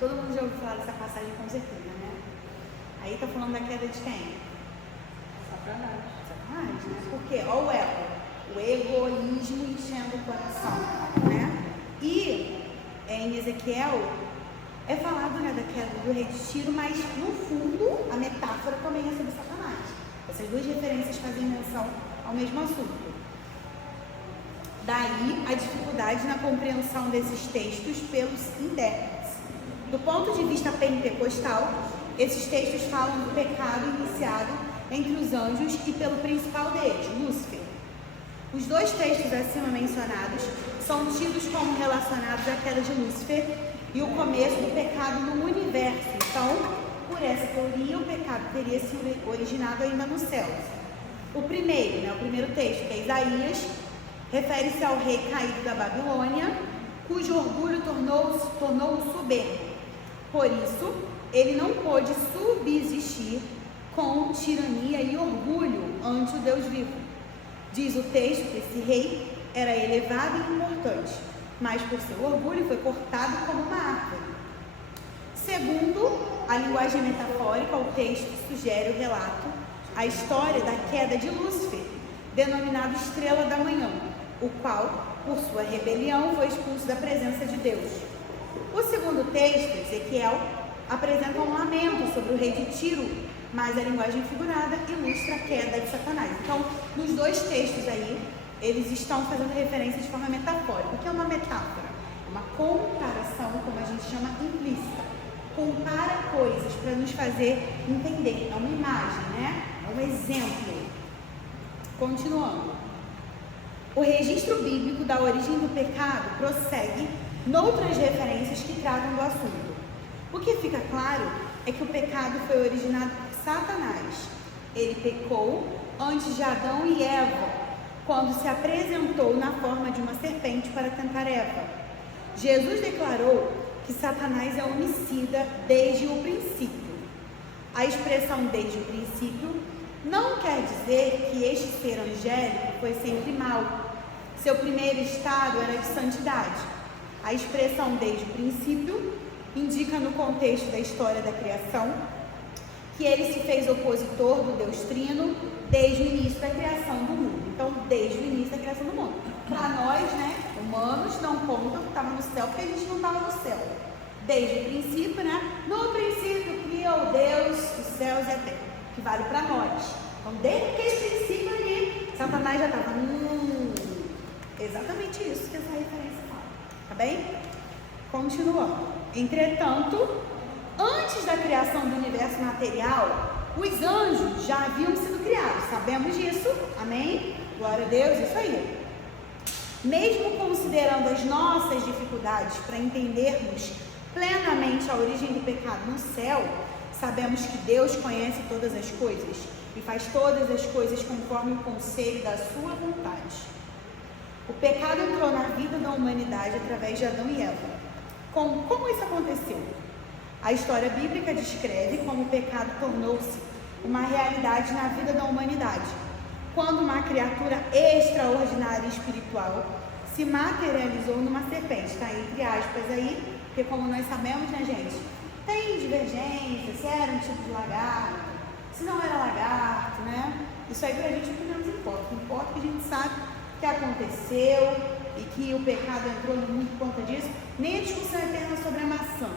Todo mundo já ouviu falar dessa passagem com certeza, né? Aí tá falando da queda de quem? Satanás. Satanás, né? Porque, ó o ego, o egoísmo enchendo o coração, né? E em Ezequiel é falado, né, da queda do rei de Tiro, mas no fundo a metáfora também é sobre Satanás. Essas duas referências fazem menção ao mesmo assunto. Daí a dificuldade na compreensão desses textos pelos intérpretes. Do ponto de vista pentecostal, esses textos falam do pecado iniciado entre os anjos e pelo principal deles, Lúcifer. Os dois textos acima mencionados são tidos como relacionados à queda de Lúcifer e o começo do pecado no universo. Então, por essa teoria, o pecado teria se originado ainda no céu. O primeiro texto, que é Isaías, refere-se ao rei caído da Babilônia, cujo orgulho tornou-o soberbo. Por isso, ele não pôde subsistir com tirania e orgulho ante o Deus vivo. Diz o texto que esse rei era elevado e importante, mas por seu orgulho foi cortado como uma árvore. Segundo a linguagem metafórica, o texto sugere o relato, a história da queda de Lúcifer, denominado Estrela da Manhã, o qual, por sua rebelião, foi expulso da presença de Deus. O segundo texto, Ezequiel, apresenta um lamento sobre o rei de Tiro, mas a linguagem figurada ilustra a queda de Satanás. Então, nos dois textos aí, eles estão fazendo referência de forma metafórica. O que é uma metáfora? Uma comparação, como a gente chama, implícita. Compara coisas para nos fazer entender. É uma imagem, né? É um exemplo. Continuando. O registro bíblico da origem do pecado prossegue noutras referências que tratam do assunto. O que fica claro é que o pecado foi originado por Satanás. Ele pecou antes de Adão e Eva, quando se apresentou na forma de uma serpente para tentar Eva. Jesus declarou que Satanás é homicida desde o princípio. A expressão desde o princípio não quer dizer que este ser angélico foi sempre mau. Seu primeiro estado era de santidade. A expressão desde o princípio indica no contexto da história da criação que ele se fez opositor do Deus Trino desde o início da criação do mundo. Então, desde o início da criação do mundo. Para nós, né, humanos, não conta que estava no céu, porque a gente não estava no céu. Desde o princípio, né? No princípio criou Deus os céus e a terra, que vale para nós. Então, desde aquele princípio ali, Satanás já estava. Exatamente isso que essa referência fala. Tá bem? Continuando. Entretanto, antes da criação do universo material, os anjos já haviam sido criados. Sabemos disso. Amém? Glória a Deus, isso aí. Mesmo considerando as nossas dificuldades para entendermos plenamente a origem do pecado no céu, sabemos que Deus conhece todas as coisas e faz todas as coisas conforme o conselho da sua vontade. O pecado entrou na vida da humanidade através de Adão e Eva. Como isso aconteceu? A história bíblica descreve como o pecado tornou-se uma realidade na vida da humanidade, quando uma criatura extraordinária e espiritual se materializou numa serpente, tá? Entre aspas aí, porque como nós sabemos, né, gente, tem divergência, se era um tipo de lagarto, se não era lagarto, né? Isso aí pra gente não menos importa. O que importa é que a gente sabe que aconteceu e que o pecado entrou no mundo por conta disso. Nem a discussão eterna sobre a maçã.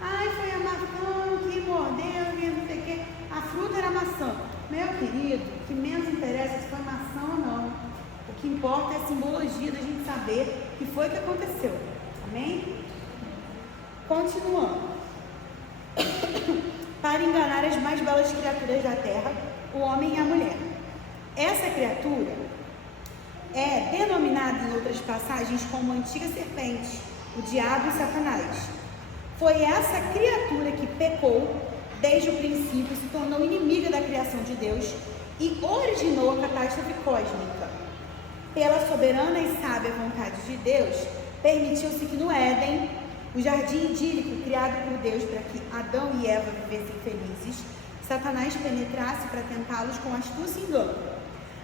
Ai, foi a maçã que mordeu e não sei o quê. A fruta era maçã. Meu querido, o que menos interessa se foi maçã ou não. O que importa é a simbologia da gente saber o que foi que aconteceu. Amém? Continuando. Para enganar as mais belas criaturas da terra, o homem e a mulher. Essa criatura é denominada em outras passagens como antiga serpente, o diabo e Satanás. Foi essa criatura que pecou desde o princípio, se tornou inimiga da criação de Deus e originou a catástrofe cósmica. Pela soberana e sábia vontade de Deus, permitiu-se que no Éden, o jardim idílico criado por Deus para que Adão e Eva vivessem felizes, Satanás penetrasse para tentá-los com astúcia e engano.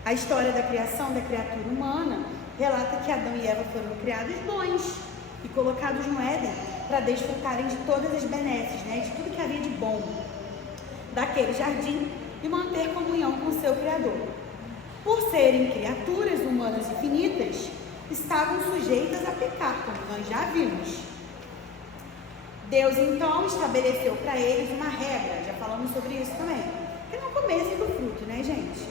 A história da criação da criatura humana relata que Adão e Eva foram criados bons e colocados no Éden para desfrutarem de todas as benesses, né, de tudo que havia de bom daquele jardim e manter comunhão com o seu Criador. Por serem criaturas humanas e finitas, estavam sujeitas a pecar, como nós já vimos. Deus então estabeleceu para eles uma regra, já falamos sobre isso também, que não comessem do fruto, né, gente?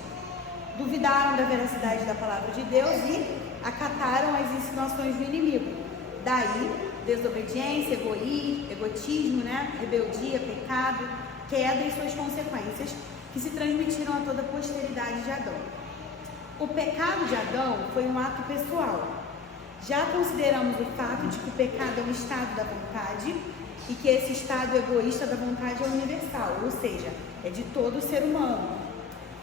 Duvidaram da veracidade da palavra de Deus e acataram as insinuações do inimigo. Daí, desobediência, egotismo, né? Rebeldia, pecado, queda e suas consequências, que se transmitiram a toda a posteridade de Adão. O pecado de Adão foi um ato pessoal. Já consideramos o fato de que o pecado é um estado da vontade e que esse estado egoísta da vontade é universal, ou seja, é de todo ser humano.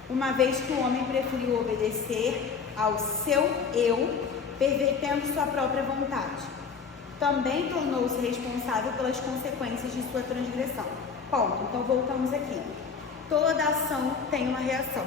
Uma vez que o homem preferiu obedecer ao seu eu, pervertendo sua própria vontade. Também tornou-se responsável pelas consequências de sua transgressão. Ponto. Então voltamos aqui. Toda ação tem uma reação.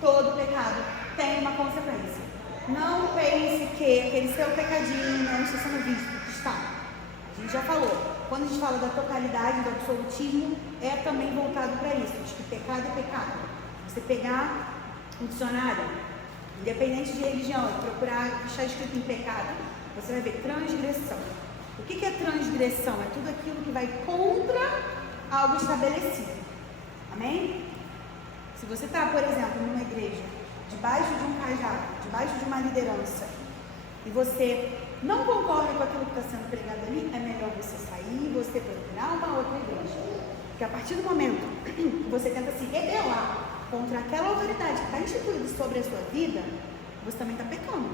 Todo pecado tem uma consequência. Não pense que aquele seu pecadinho não está sendo visto, porque está. A gente já falou. Quando a gente fala da totalidade, do absolutismo, é também voltado para isso, de que pecado é pecado. Você pegar um dicionário, independente de religião, e procurar o que está escrito em pecado, você vai ver transgressão. O que é transgressão? É tudo aquilo que vai contra algo estabelecido. Amém? Se você está, por exemplo, numa igreja, debaixo de um cajado, debaixo de uma liderança, e você não concorda com aquilo que está sendo pregado ali, é melhor você sair e você procurar uma outra igreja. Porque a partir do momento que você tenta se rebelar contra aquela autoridade que está instituída sobre a sua vida, você também está pecando.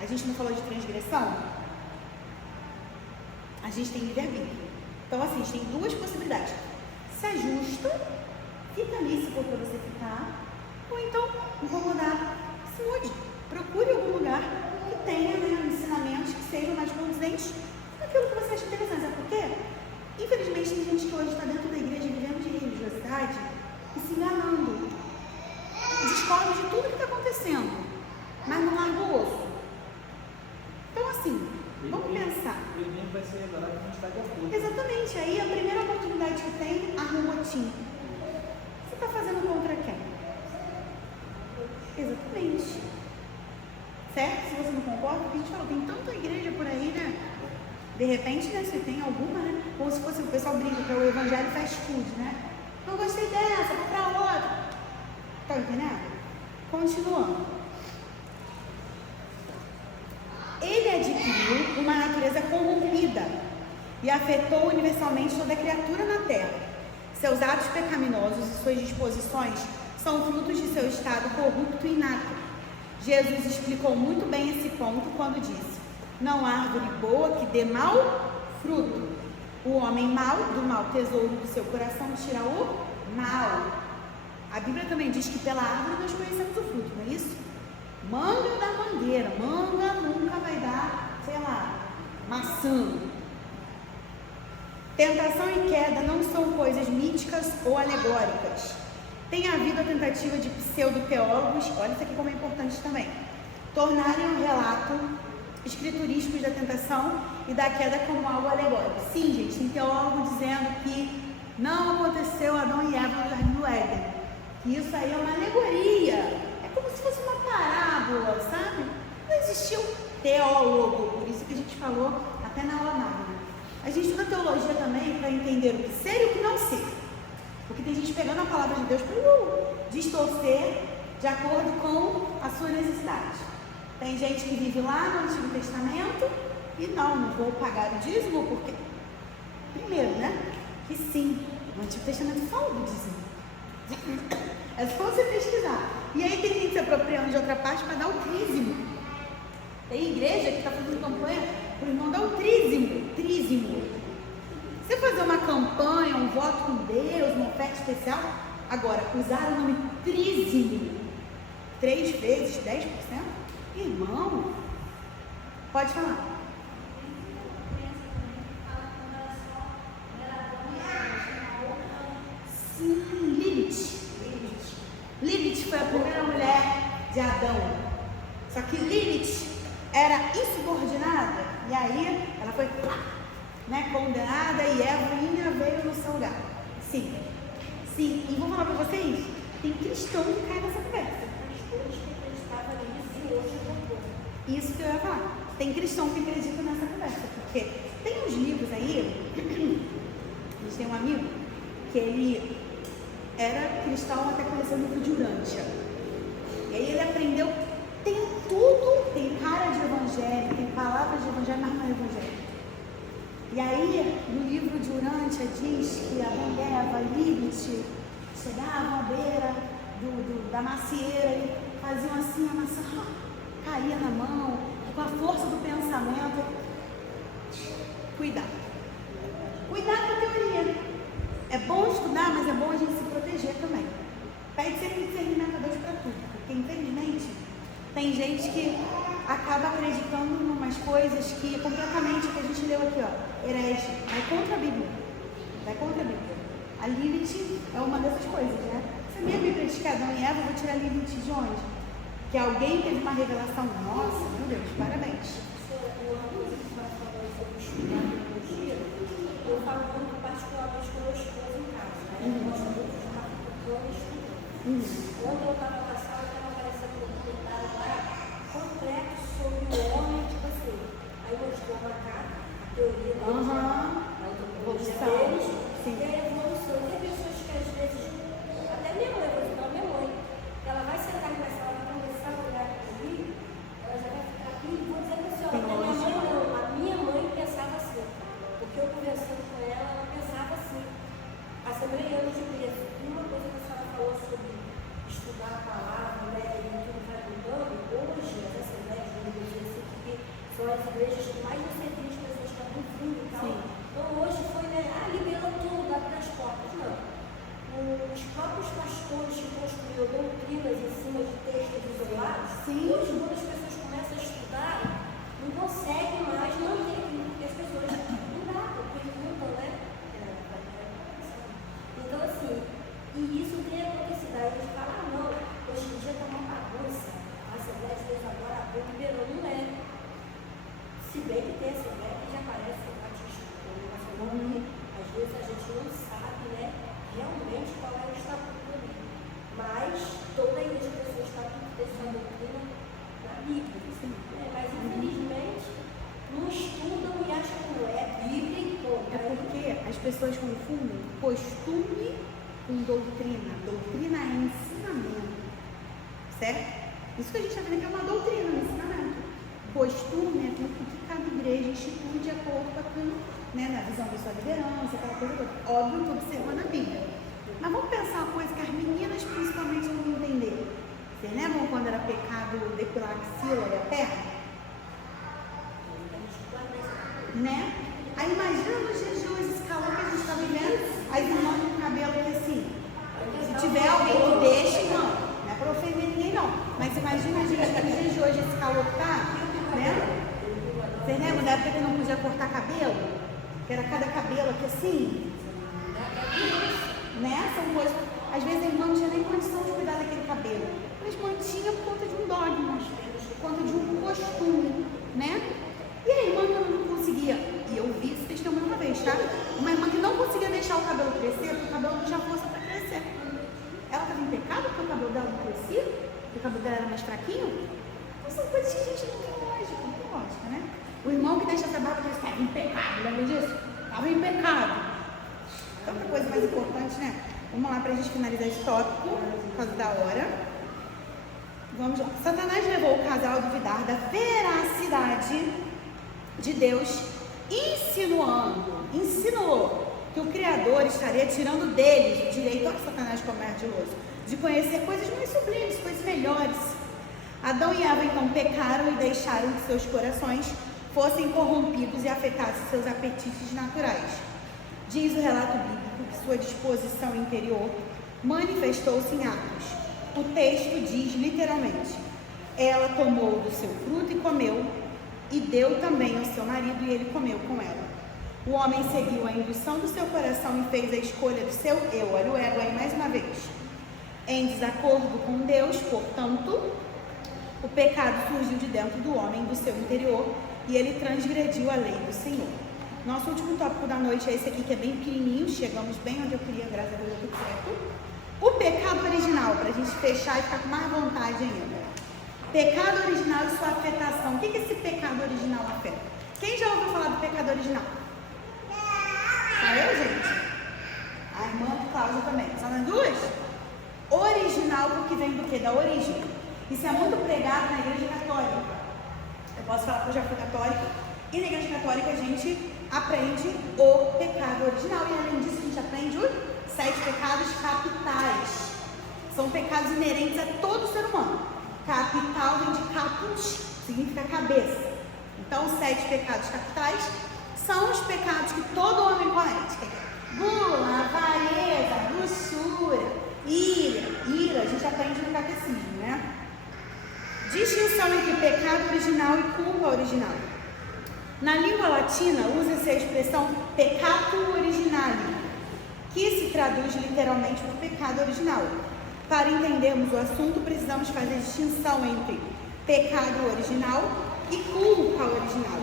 A gente não falou de transgressão? A gente tem livre-arbítrio. Então, assim, a gente tem duas possibilidades. Se ajusta, fica ali se for para você ficar, ou então incomodar, se mude. Procure algum lugar que tenha, né, ensinamentos que sejam mais condizentes daquilo que você acha interessante. Sabe por quê? Infelizmente, tem gente que hoje está dentro da igreja vivendo de religiosidade e se enganando. Discorda de tudo que está acontecendo, mas não larga o osso. Então, assim, vamos pensar. O inimigo vai ser agora que a gente está de acordo. Exatamente. Aí, a primeira oportunidade que tem, arruma o time. Você está fazendo contra quem? Exatamente. Certo? Se você não concorda, porque a gente fala, tem tanta igreja por aí, né? De repente, né, você tem alguma, né? Como se fosse o pessoal brinca que é o evangelho fast food, né? Não gostei dessa, vou pra outra. Tá entendendo? Continuando. Ele adquiriu uma natureza corrompida e afetou universalmente toda a criatura na terra. Seus atos pecaminosos e suas disposições são frutos de seu estado corrupto e inato. Jesus explicou muito bem esse ponto quando disse: não há árvore boa que dê mau fruto. O homem mau, do mau tesouro do seu coração, tira o mal. A Bíblia também diz que pela árvore nós conhecemos o fruto, não é isso? Manga da mangueira, manga nunca vai dar, sei lá, maçã. Tentação e queda não são coisas míticas ou alegóricas. Tem havido a tentativa de pseudo-teólogos, olha isso aqui como é importante também, tornarem um relato escriturístico da tentação e da queda como algo alegórico. Sim, gente, tem teólogo dizendo que não aconteceu Adão e Eva no Jardim do Éden. Que isso aí é uma alegoria. É como se fosse uma parábola, sabe? Não existiu teólogo, por isso que a gente falou até na aula magna. A gente estuda teologia também para entender o que ser e o que não ser. Porque tem gente pegando a palavra de Deus para distorcer de acordo com a sua necessidade. Tem gente que vive lá no Antigo Testamento e não vou pagar o dízimo porque, primeiro, né? Que sim, no Antigo Testamento fala do dízimo. É só você pesquisar. E aí tem gente se apropriando de outra parte para dar o trízimo. Tem igreja que está fazendo campanha para o irmão dar o trízimo. Trízimo. Você fazer uma campanha, um voto com Deus, uma oferta especial, agora, usar o nome trízimo 3 vezes 10%? Irmão, pode falar. Sim, Lilith. Lilith foi a primeira mulher de Adão. Só que Lilith era insubordinada. E aí ela foi né, condenada e Eva veio no seu lugar. Sim. Sim. E vou falar para vocês, tem cristão que cai nessa conversa. Isso que eu ia falar. Tem cristão que acredita nessa conversa, porque tem uns livros aí, a gente tem um amigo que ele era cristão até conhecer o livro de Urântia. E aí ele aprendeu, tem tudo, tem cara de evangelho, tem palavras de evangelho, mas não é evangelho. E aí, no livro de Urântia diz que Adão e Eva, Lilith, chegavam à beira da macieira e faziam assim, a maçã caía na mão, com a força do pensamento. Cuidado. Cuidado com a teoria. É bom estudar, mas é bom a gente se proteger também. Pede sempre discernimento a Deus para tudo, porque infelizmente tem gente que acaba acreditando em umas coisas que completamente, o que a gente leu aqui, ó, herege, vai contra a Bíblia. Vai contra a Bíblia. A Lilith é uma dessas coisas, né? Se a minha Bíblia diz que Adão e Eva, eu vou tirar a Lilith de onde? Que alguém teve uma revelação. Nossa, meu Deus, parabéns. Eu falo muito particularmente com meus filhos em casa, né? Eu gosto muito de ficar focando e estudando. Quando eu estava na sala, estava aparecendo um documentário lá completo sobre o homem, tipo assim. Aí mostrou uma carta, a teoria deles, a antropologia deles, e a evolução. Tem pessoas que às vezes, até minha mãe, por exemplo, a minha mãe, ela vai sentar aqui nessa hora, vai começar a olhar comigo, ela já vai ficar aqui, vou dizer para a senhora, até minha mãe não, a minha mãe pensava assim. Porque eu conversando com ela pensava assim, assembleianos de preço. E uma coisa que a senhora falou sobre estudar a palavra, né, e tudo vai mudando, hoje as assembleias de igreja, porque são as igrejas que mais você vê as pessoas estão no fundo e tal. Sim. Então hoje foi, né, liberou tudo, abre as portas. Não. Os próprios pastores que construíram doutrinas em cima de textos isolados, hoje quando as pessoas começam a estudar, não conseguem mais manter, porque as pessoas perguntam, né? Então, assim, e isso tem acontecido. Aí eles falam, não, hoje em dia está uma bagunça. A Assembleia de Deus agora liberou, não é. Se bem que tem Assembleia que já parece o batista, às vezes a gente não sabe, né, realmente qual é o estatuto ali. Mas toda a igreja de pessoas está tem sua doutrina na Bíblia. Mas infelizmente não estudam e acham que não é Bíblia e ponto. É porque as pessoas confundem costume com doutrina. Doutrina é ensinamento. Certo? Isso que a gente está vendo que é uma doutrina, um ensinamento. Costume é aquilo que cada igreja institui de acordo com aquilo, né, na visão da sua liderança, aquela coisa toda. Óbvio que observa na Bíblia. Mas vamos pensar uma coisa que as meninas principalmente não vão entender. Vocês lembram quando era pecado depilar a axila e a perna? Né? Aí imagina nos dias de hoje esse calor que a gente está vivendo, as irmãs com cabelo que assim, se tiver alguém que deixe, não é para ofender ninguém não, mas imagina nos dias de hoje esse calor que tá, né? Vocês lembram da época que não podia cortar cabelo? Que era cada cabelo aqui assim? Né? São coisas, às vezes a irmã não tinha nem condição de cuidar daquele cabelo, mas mantinha por conta de um dogma, por conta de um costume, né? E a irmã que não conseguia, e eu vi esse testemunho uma vez, tá? Uma irmã que não conseguia deixar o cabelo crescer, porque o cabelo não tinha força para crescer. Ela estava em pecado porque o cabelo dela não crescia? Porque o cabelo dela era mais fraquinho? Então, são coisas que a gente não tem lógica, né? O irmão que deixa essa barba diz que estava em pecado, lembra disso? Estava em pecado. Tanta coisa mais importante, né? Vamos lá para a gente finalizar esse tópico, por causa da hora. Vamos lá. Satanás levou o casal a duvidar da veracidade de Deus, insinuou que o Criador estaria tirando deles o direito, olha Satanás como é ardiloso, de conhecer coisas mais sublimes, coisas melhores. Adão e Eva então pecaram e deixaram que seus corações fossem corrompidos e afetassem seus apetites naturais. Diz o relato bíblico que sua disposição interior manifestou-se em atos. O texto diz literalmente: ela tomou do seu fruto e comeu, e deu também ao seu marido, e ele comeu com ela. O homem seguiu a indução do seu coração e fez a escolha do seu eu. Olha o ego aí mais uma vez. Em desacordo com Deus, portanto, o pecado surgiu de dentro do homem, do seu interior, e ele transgrediu a lei do Senhor. Nosso último tópico da noite é esse aqui, que é bem pequenininho. Chegamos bem onde eu queria, graças a Deus, deu tudo certo. O pecado original, para a gente fechar e ficar com mais vontade ainda. Pecado original e sua afetação. O que esse pecado original afeta? Quem já ouviu falar do pecado original? Só eu, gente? A irmã Cláudia também. Só nós duas? Original, porque vem do quê? Da origem. Isso é muito pregado na igreja católica. Eu posso falar que eu já fui católica. E na igreja católica a gente aprende o pecado original. E além disso a gente aprende os 7 pecados capitais. São pecados inerentes a todo ser humano. Capital vem de caput, significa cabeça. Então, os 7 pecados capitais são os pecados que todo homem comete. Gula, avareza, luxúria, ira. A gente aprende no catecismo, né? Distinção entre pecado original e culpa original. Na língua latina, usa-se a expressão peccato originale, que se traduz literalmente por pecado original. Para entendermos o assunto, precisamos fazer a distinção entre pecado original e culpa original.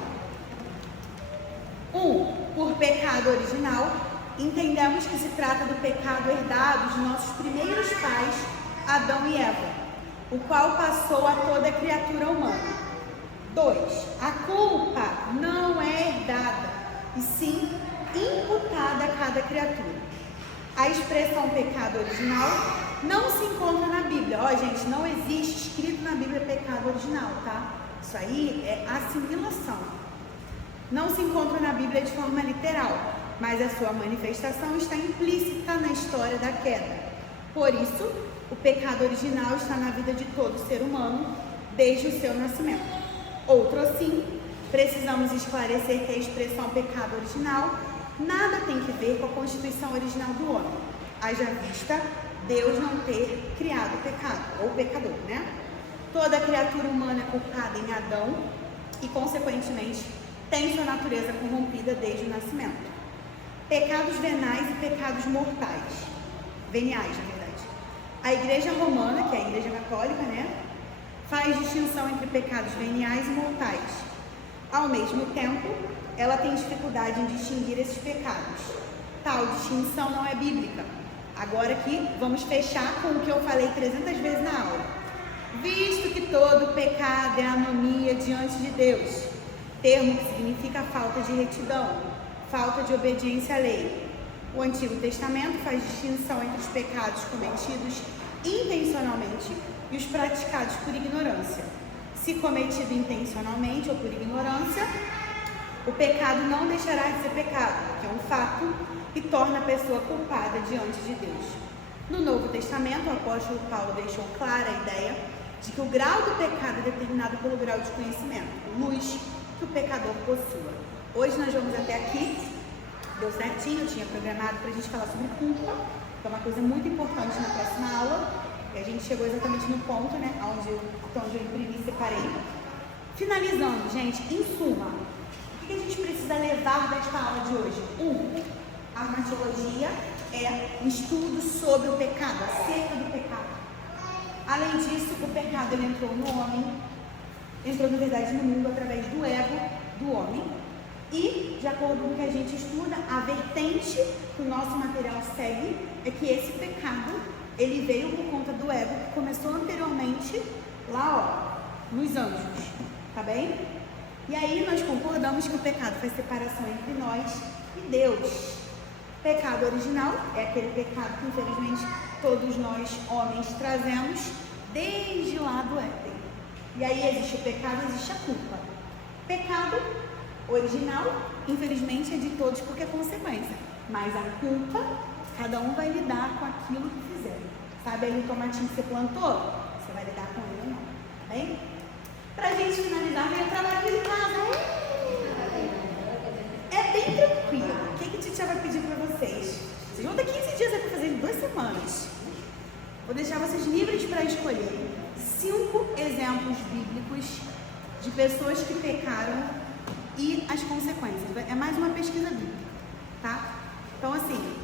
Por pecado original, entendemos que se trata do pecado herdado de nossos primeiros pais, Adão e Eva, o qual passou a toda a criatura humana. 2. A culpa não é herdada, e sim imputada a cada criatura. A expressão pecado original não se encontra na Bíblia. Gente, não existe escrito na Bíblia pecado original, tá? Isso aí é assimilação. Não se encontra na Bíblia de forma literal, mas a sua manifestação está implícita na história da queda. Por isso, o pecado original está na vida de todo ser humano desde o seu nascimento. Outro assim, precisamos esclarecer que a expressão pecado original nada tem que ver com a constituição original do homem. Haja vista Deus não ter criado o pecado, ou pecador, né? Toda criatura humana é culpada em Adão e, consequentemente, tem sua natureza corrompida desde o nascimento. Pecados venais e pecados mortais. Veniais, na verdade. A Igreja Romana, que é a Igreja Católica, né? Faz distinção entre pecados veniais e mortais. Ao mesmo tempo, ela tem dificuldade em distinguir esses pecados. Tal distinção não é bíblica. Agora aqui, vamos fechar com o que eu falei 300 vezes na aula. Visto que todo pecado é anomia diante de Deus, termo que significa falta de retidão, falta de obediência à lei. O Antigo Testamento faz distinção entre os pecados cometidos intencionalmente e os praticados por ignorância. Se cometido intencionalmente ou por ignorância, o pecado não deixará de ser pecado, que é um fato, e torna a pessoa culpada diante de Deus. No Novo Testamento, o apóstolo Paulo deixou clara a ideia de que o grau do pecado é determinado pelo grau de conhecimento, luz que o pecador possua. Hoje nós vamos até aqui, deu certinho, eu tinha programado para a gente falar sobre culpa, que é uma coisa muito importante na próxima aula, e a gente chegou exatamente no ponto, né, onde eu imprimi e separei. Finalizando, gente, em suma, o que a gente precisa levar desta aula de hoje? A armatologia é um estudo sobre o pecado, acerca do pecado. Além disso, o pecado ele entrou no homem, entrou na verdade no mundo através do ego do homem. E, de acordo com o que a gente estuda, a vertente que o nosso material segue é que esse pecado, ele veio por conta do ego que começou anteriormente lá, nos anjos, tá bem? E aí nós concordamos que o pecado faz separação entre nós e Deus. Pecado original é aquele pecado que, infelizmente, todos nós, homens, trazemos desde lá do Éden. E aí existe o pecado, existe a culpa. Pecado original, infelizmente, é de todos porque é consequência. Mas a culpa, cada um vai lidar com aquilo que fizer. Sabe aí o tomatinho que você plantou? Você vai lidar com ele ou não, tá bem? Pra gente finalizar, vem o trabalho de casa. É bem tranquilo. O que a Titia vai pedir pra vocês? Vocês vão ter 15 dias para fazer em 2 semanas. Vou deixar vocês livres para escolher 5 exemplos bíblicos de pessoas que pecaram e as consequências. É mais uma pesquisa bíblica, tá? Então, assim,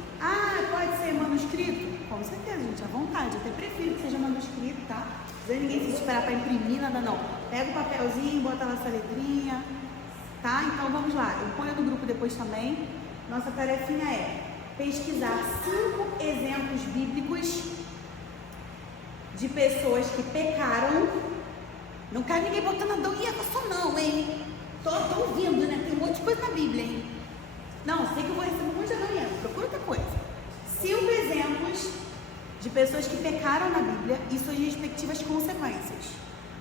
pode ser manuscrito? Com certeza, gente, à vontade. Eu até prefiro que seja manuscrito, tá? Não precisa ninguém se esperar para imprimir, nada não. Pega o papelzinho, bota lá sua letrinha. Tá? Então vamos lá, eu ponho no grupo depois também. Nossa tarefinha é pesquisar 5 exemplos bíblicos de pessoas que pecaram. Não quero ninguém botando Adão e Eva só não, hein? Tô ouvindo, né? Tem um monte de coisa na Bíblia, hein? Não, sei que eu vou receber um monte de Adão e Eva. Procura outra coisa. 5 exemplos de pessoas que pecaram na Bíblia e suas respectivas consequências.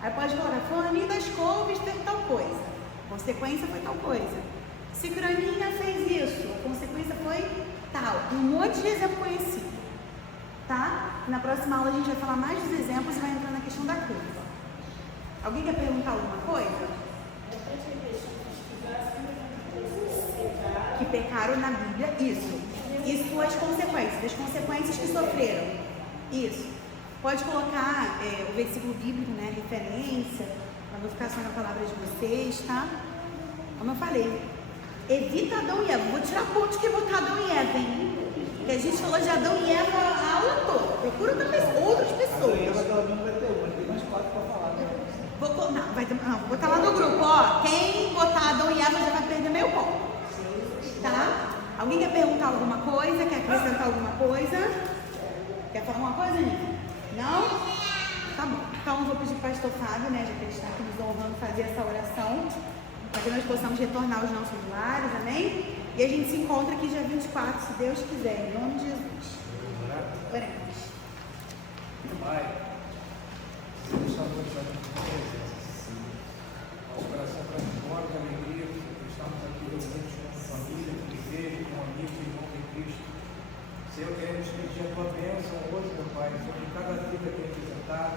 Aí pode falar, fulaninha das couves teve tal coisa. A consequência foi tal coisa. Cicraninha fez isso. A consequência foi tal. Um monte de exemplo conhecido. Tá? Na próxima aula a gente vai falar mais dos exemplos e vai entrar na questão da culpa. Alguém quer perguntar alguma coisa? Que pecaram na Bíblia, isso. E suas consequências, as consequências que sofreram. Isso. Pode colocar o versículo bíblico, né? Referência, para não ficar só na palavra de vocês, tá? Como eu falei, evita Adão e Eva. Vou tirar pontos que botar Adão e Eva, hein? Porque a gente falou de Adão e Eva a aula toda. Procura outras pessoas. Adão e Eva pelo menos vai ter uma, tem mais 4 para falar, né? Vou botar lá no grupo, ó. Quem botar Adão e Eva já vai perder meio ponto. Tá? Alguém quer perguntar alguma coisa? Quer acrescentar alguma coisa? Quer falar alguma coisa, Nina? Não? Tá bom. Então eu vou pedir para o pastor Fábio, né, já que ele está aqui nos honrando, fazer essa oração, para que nós possamos retornar aos nossos lares, amém? E a gente se encontra aqui dia 24, se Deus quiser, em nome de Jesus. Oremos. Pai, esta noite vai ter presença. Nosso coração transborda de alegria, porque estamos aqui reunidos com a família, com a igreja, com amigos e irmãos em Cristo. Senhor, queremos pedir a tua bênção hoje, meu Pai, sobre cada vida que é apresentado,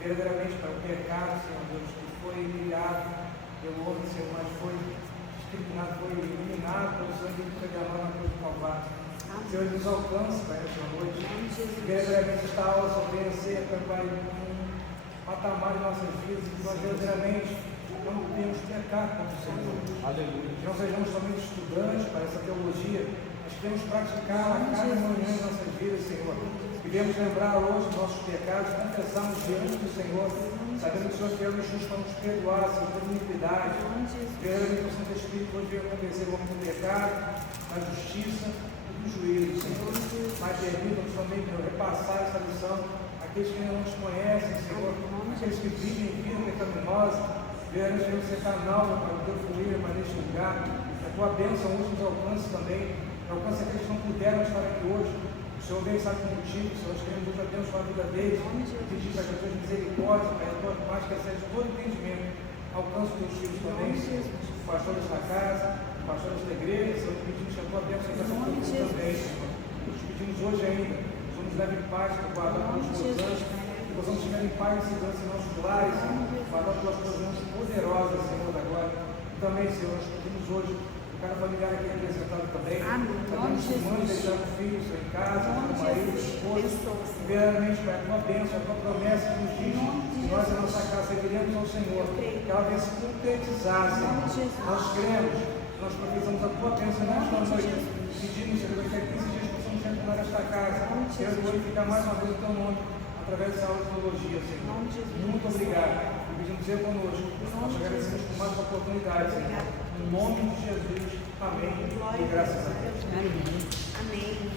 verdadeiramente para o pecado, Senhor Deus, que foi humilhado pelo homem, Senhor, mas foi discriminado, foi eliminado pelo sangue que foi derramado na cruz do Calvário. Senhor, nos alcance, Pai, nesta noite. Verdadeiramente esta aula só venha a ser, Pai, um patamar de nossas vidas, que nós verdadeiramente não podemos pecar contra o Senhor. Aleluia. Que não sejamos somente estudantes para essa teologia, mas que devemos praticar a cada manhã em nossas vidas, Senhor. Que devemos lembrar hoje dos nossos pecados, confessarmos diante do Senhor, sabendo que o Senhor é o justo para nos perdoar, Senhor, toda iniquidade. Verdadeiramente o Santo Espírito hoje veio convencer o homem do pecado, da justiça e do juízo, Senhor. Mas permita-nos também, Senhor, repassar essa lição àqueles que ainda não nos conhecem, Senhor, aqueles que vivem em vida pecaminosa. Verdadeiramente ser canal para o teu fluir, para neste lugar. Que a tua bênção hoje nos alcance também. Alcance aqueles que não puderam estar aqui hoje. O Senhor bem sabe o motivo, Senhor, nós queremos hoje abençoar a vida deles. Pedir para que a tua misericórdia, para a tua paz, que excede todo entendimento, alcance os teus filhos também, os pastores da casa, os pastores da igreja, Senhor, pedimos que a tua bênção seja sobre todos também, Senhor. Nós pedimos hoje ainda, que o Senhor nos leve em paz, para guardar pelos teus anjos, que possamos chegar em paz e segurança em nossos lares, guardar pelas tuas mãos poderosas, Senhor, da glória. E também, Senhor, nós pedimos hoje, cada familiar aqui representado também. Sabemos que mães deixaram filhos em casa, com marido, esposa. Verdadeiramente, Pai, a tua bênção, a tua promessa que nos diz que nós, a nossa casa, serviremos ao Senhor. Que ela venha se concretizar, Senhor. Nós cremos, nós profetizamos a tua bênção nesta noite. Pedimos, Senhor, que a 15 dias possamos retornar esta casa. Quero glorificar mais uma vez o teu nome através dessa aula de teologia, Senhor. Muito obrigado. E pedimos ser conosco. Nós agradecemos por mais uma oportunidade, Senhor. Em nome de Jesus. Amém. E graças a Deus. Amém.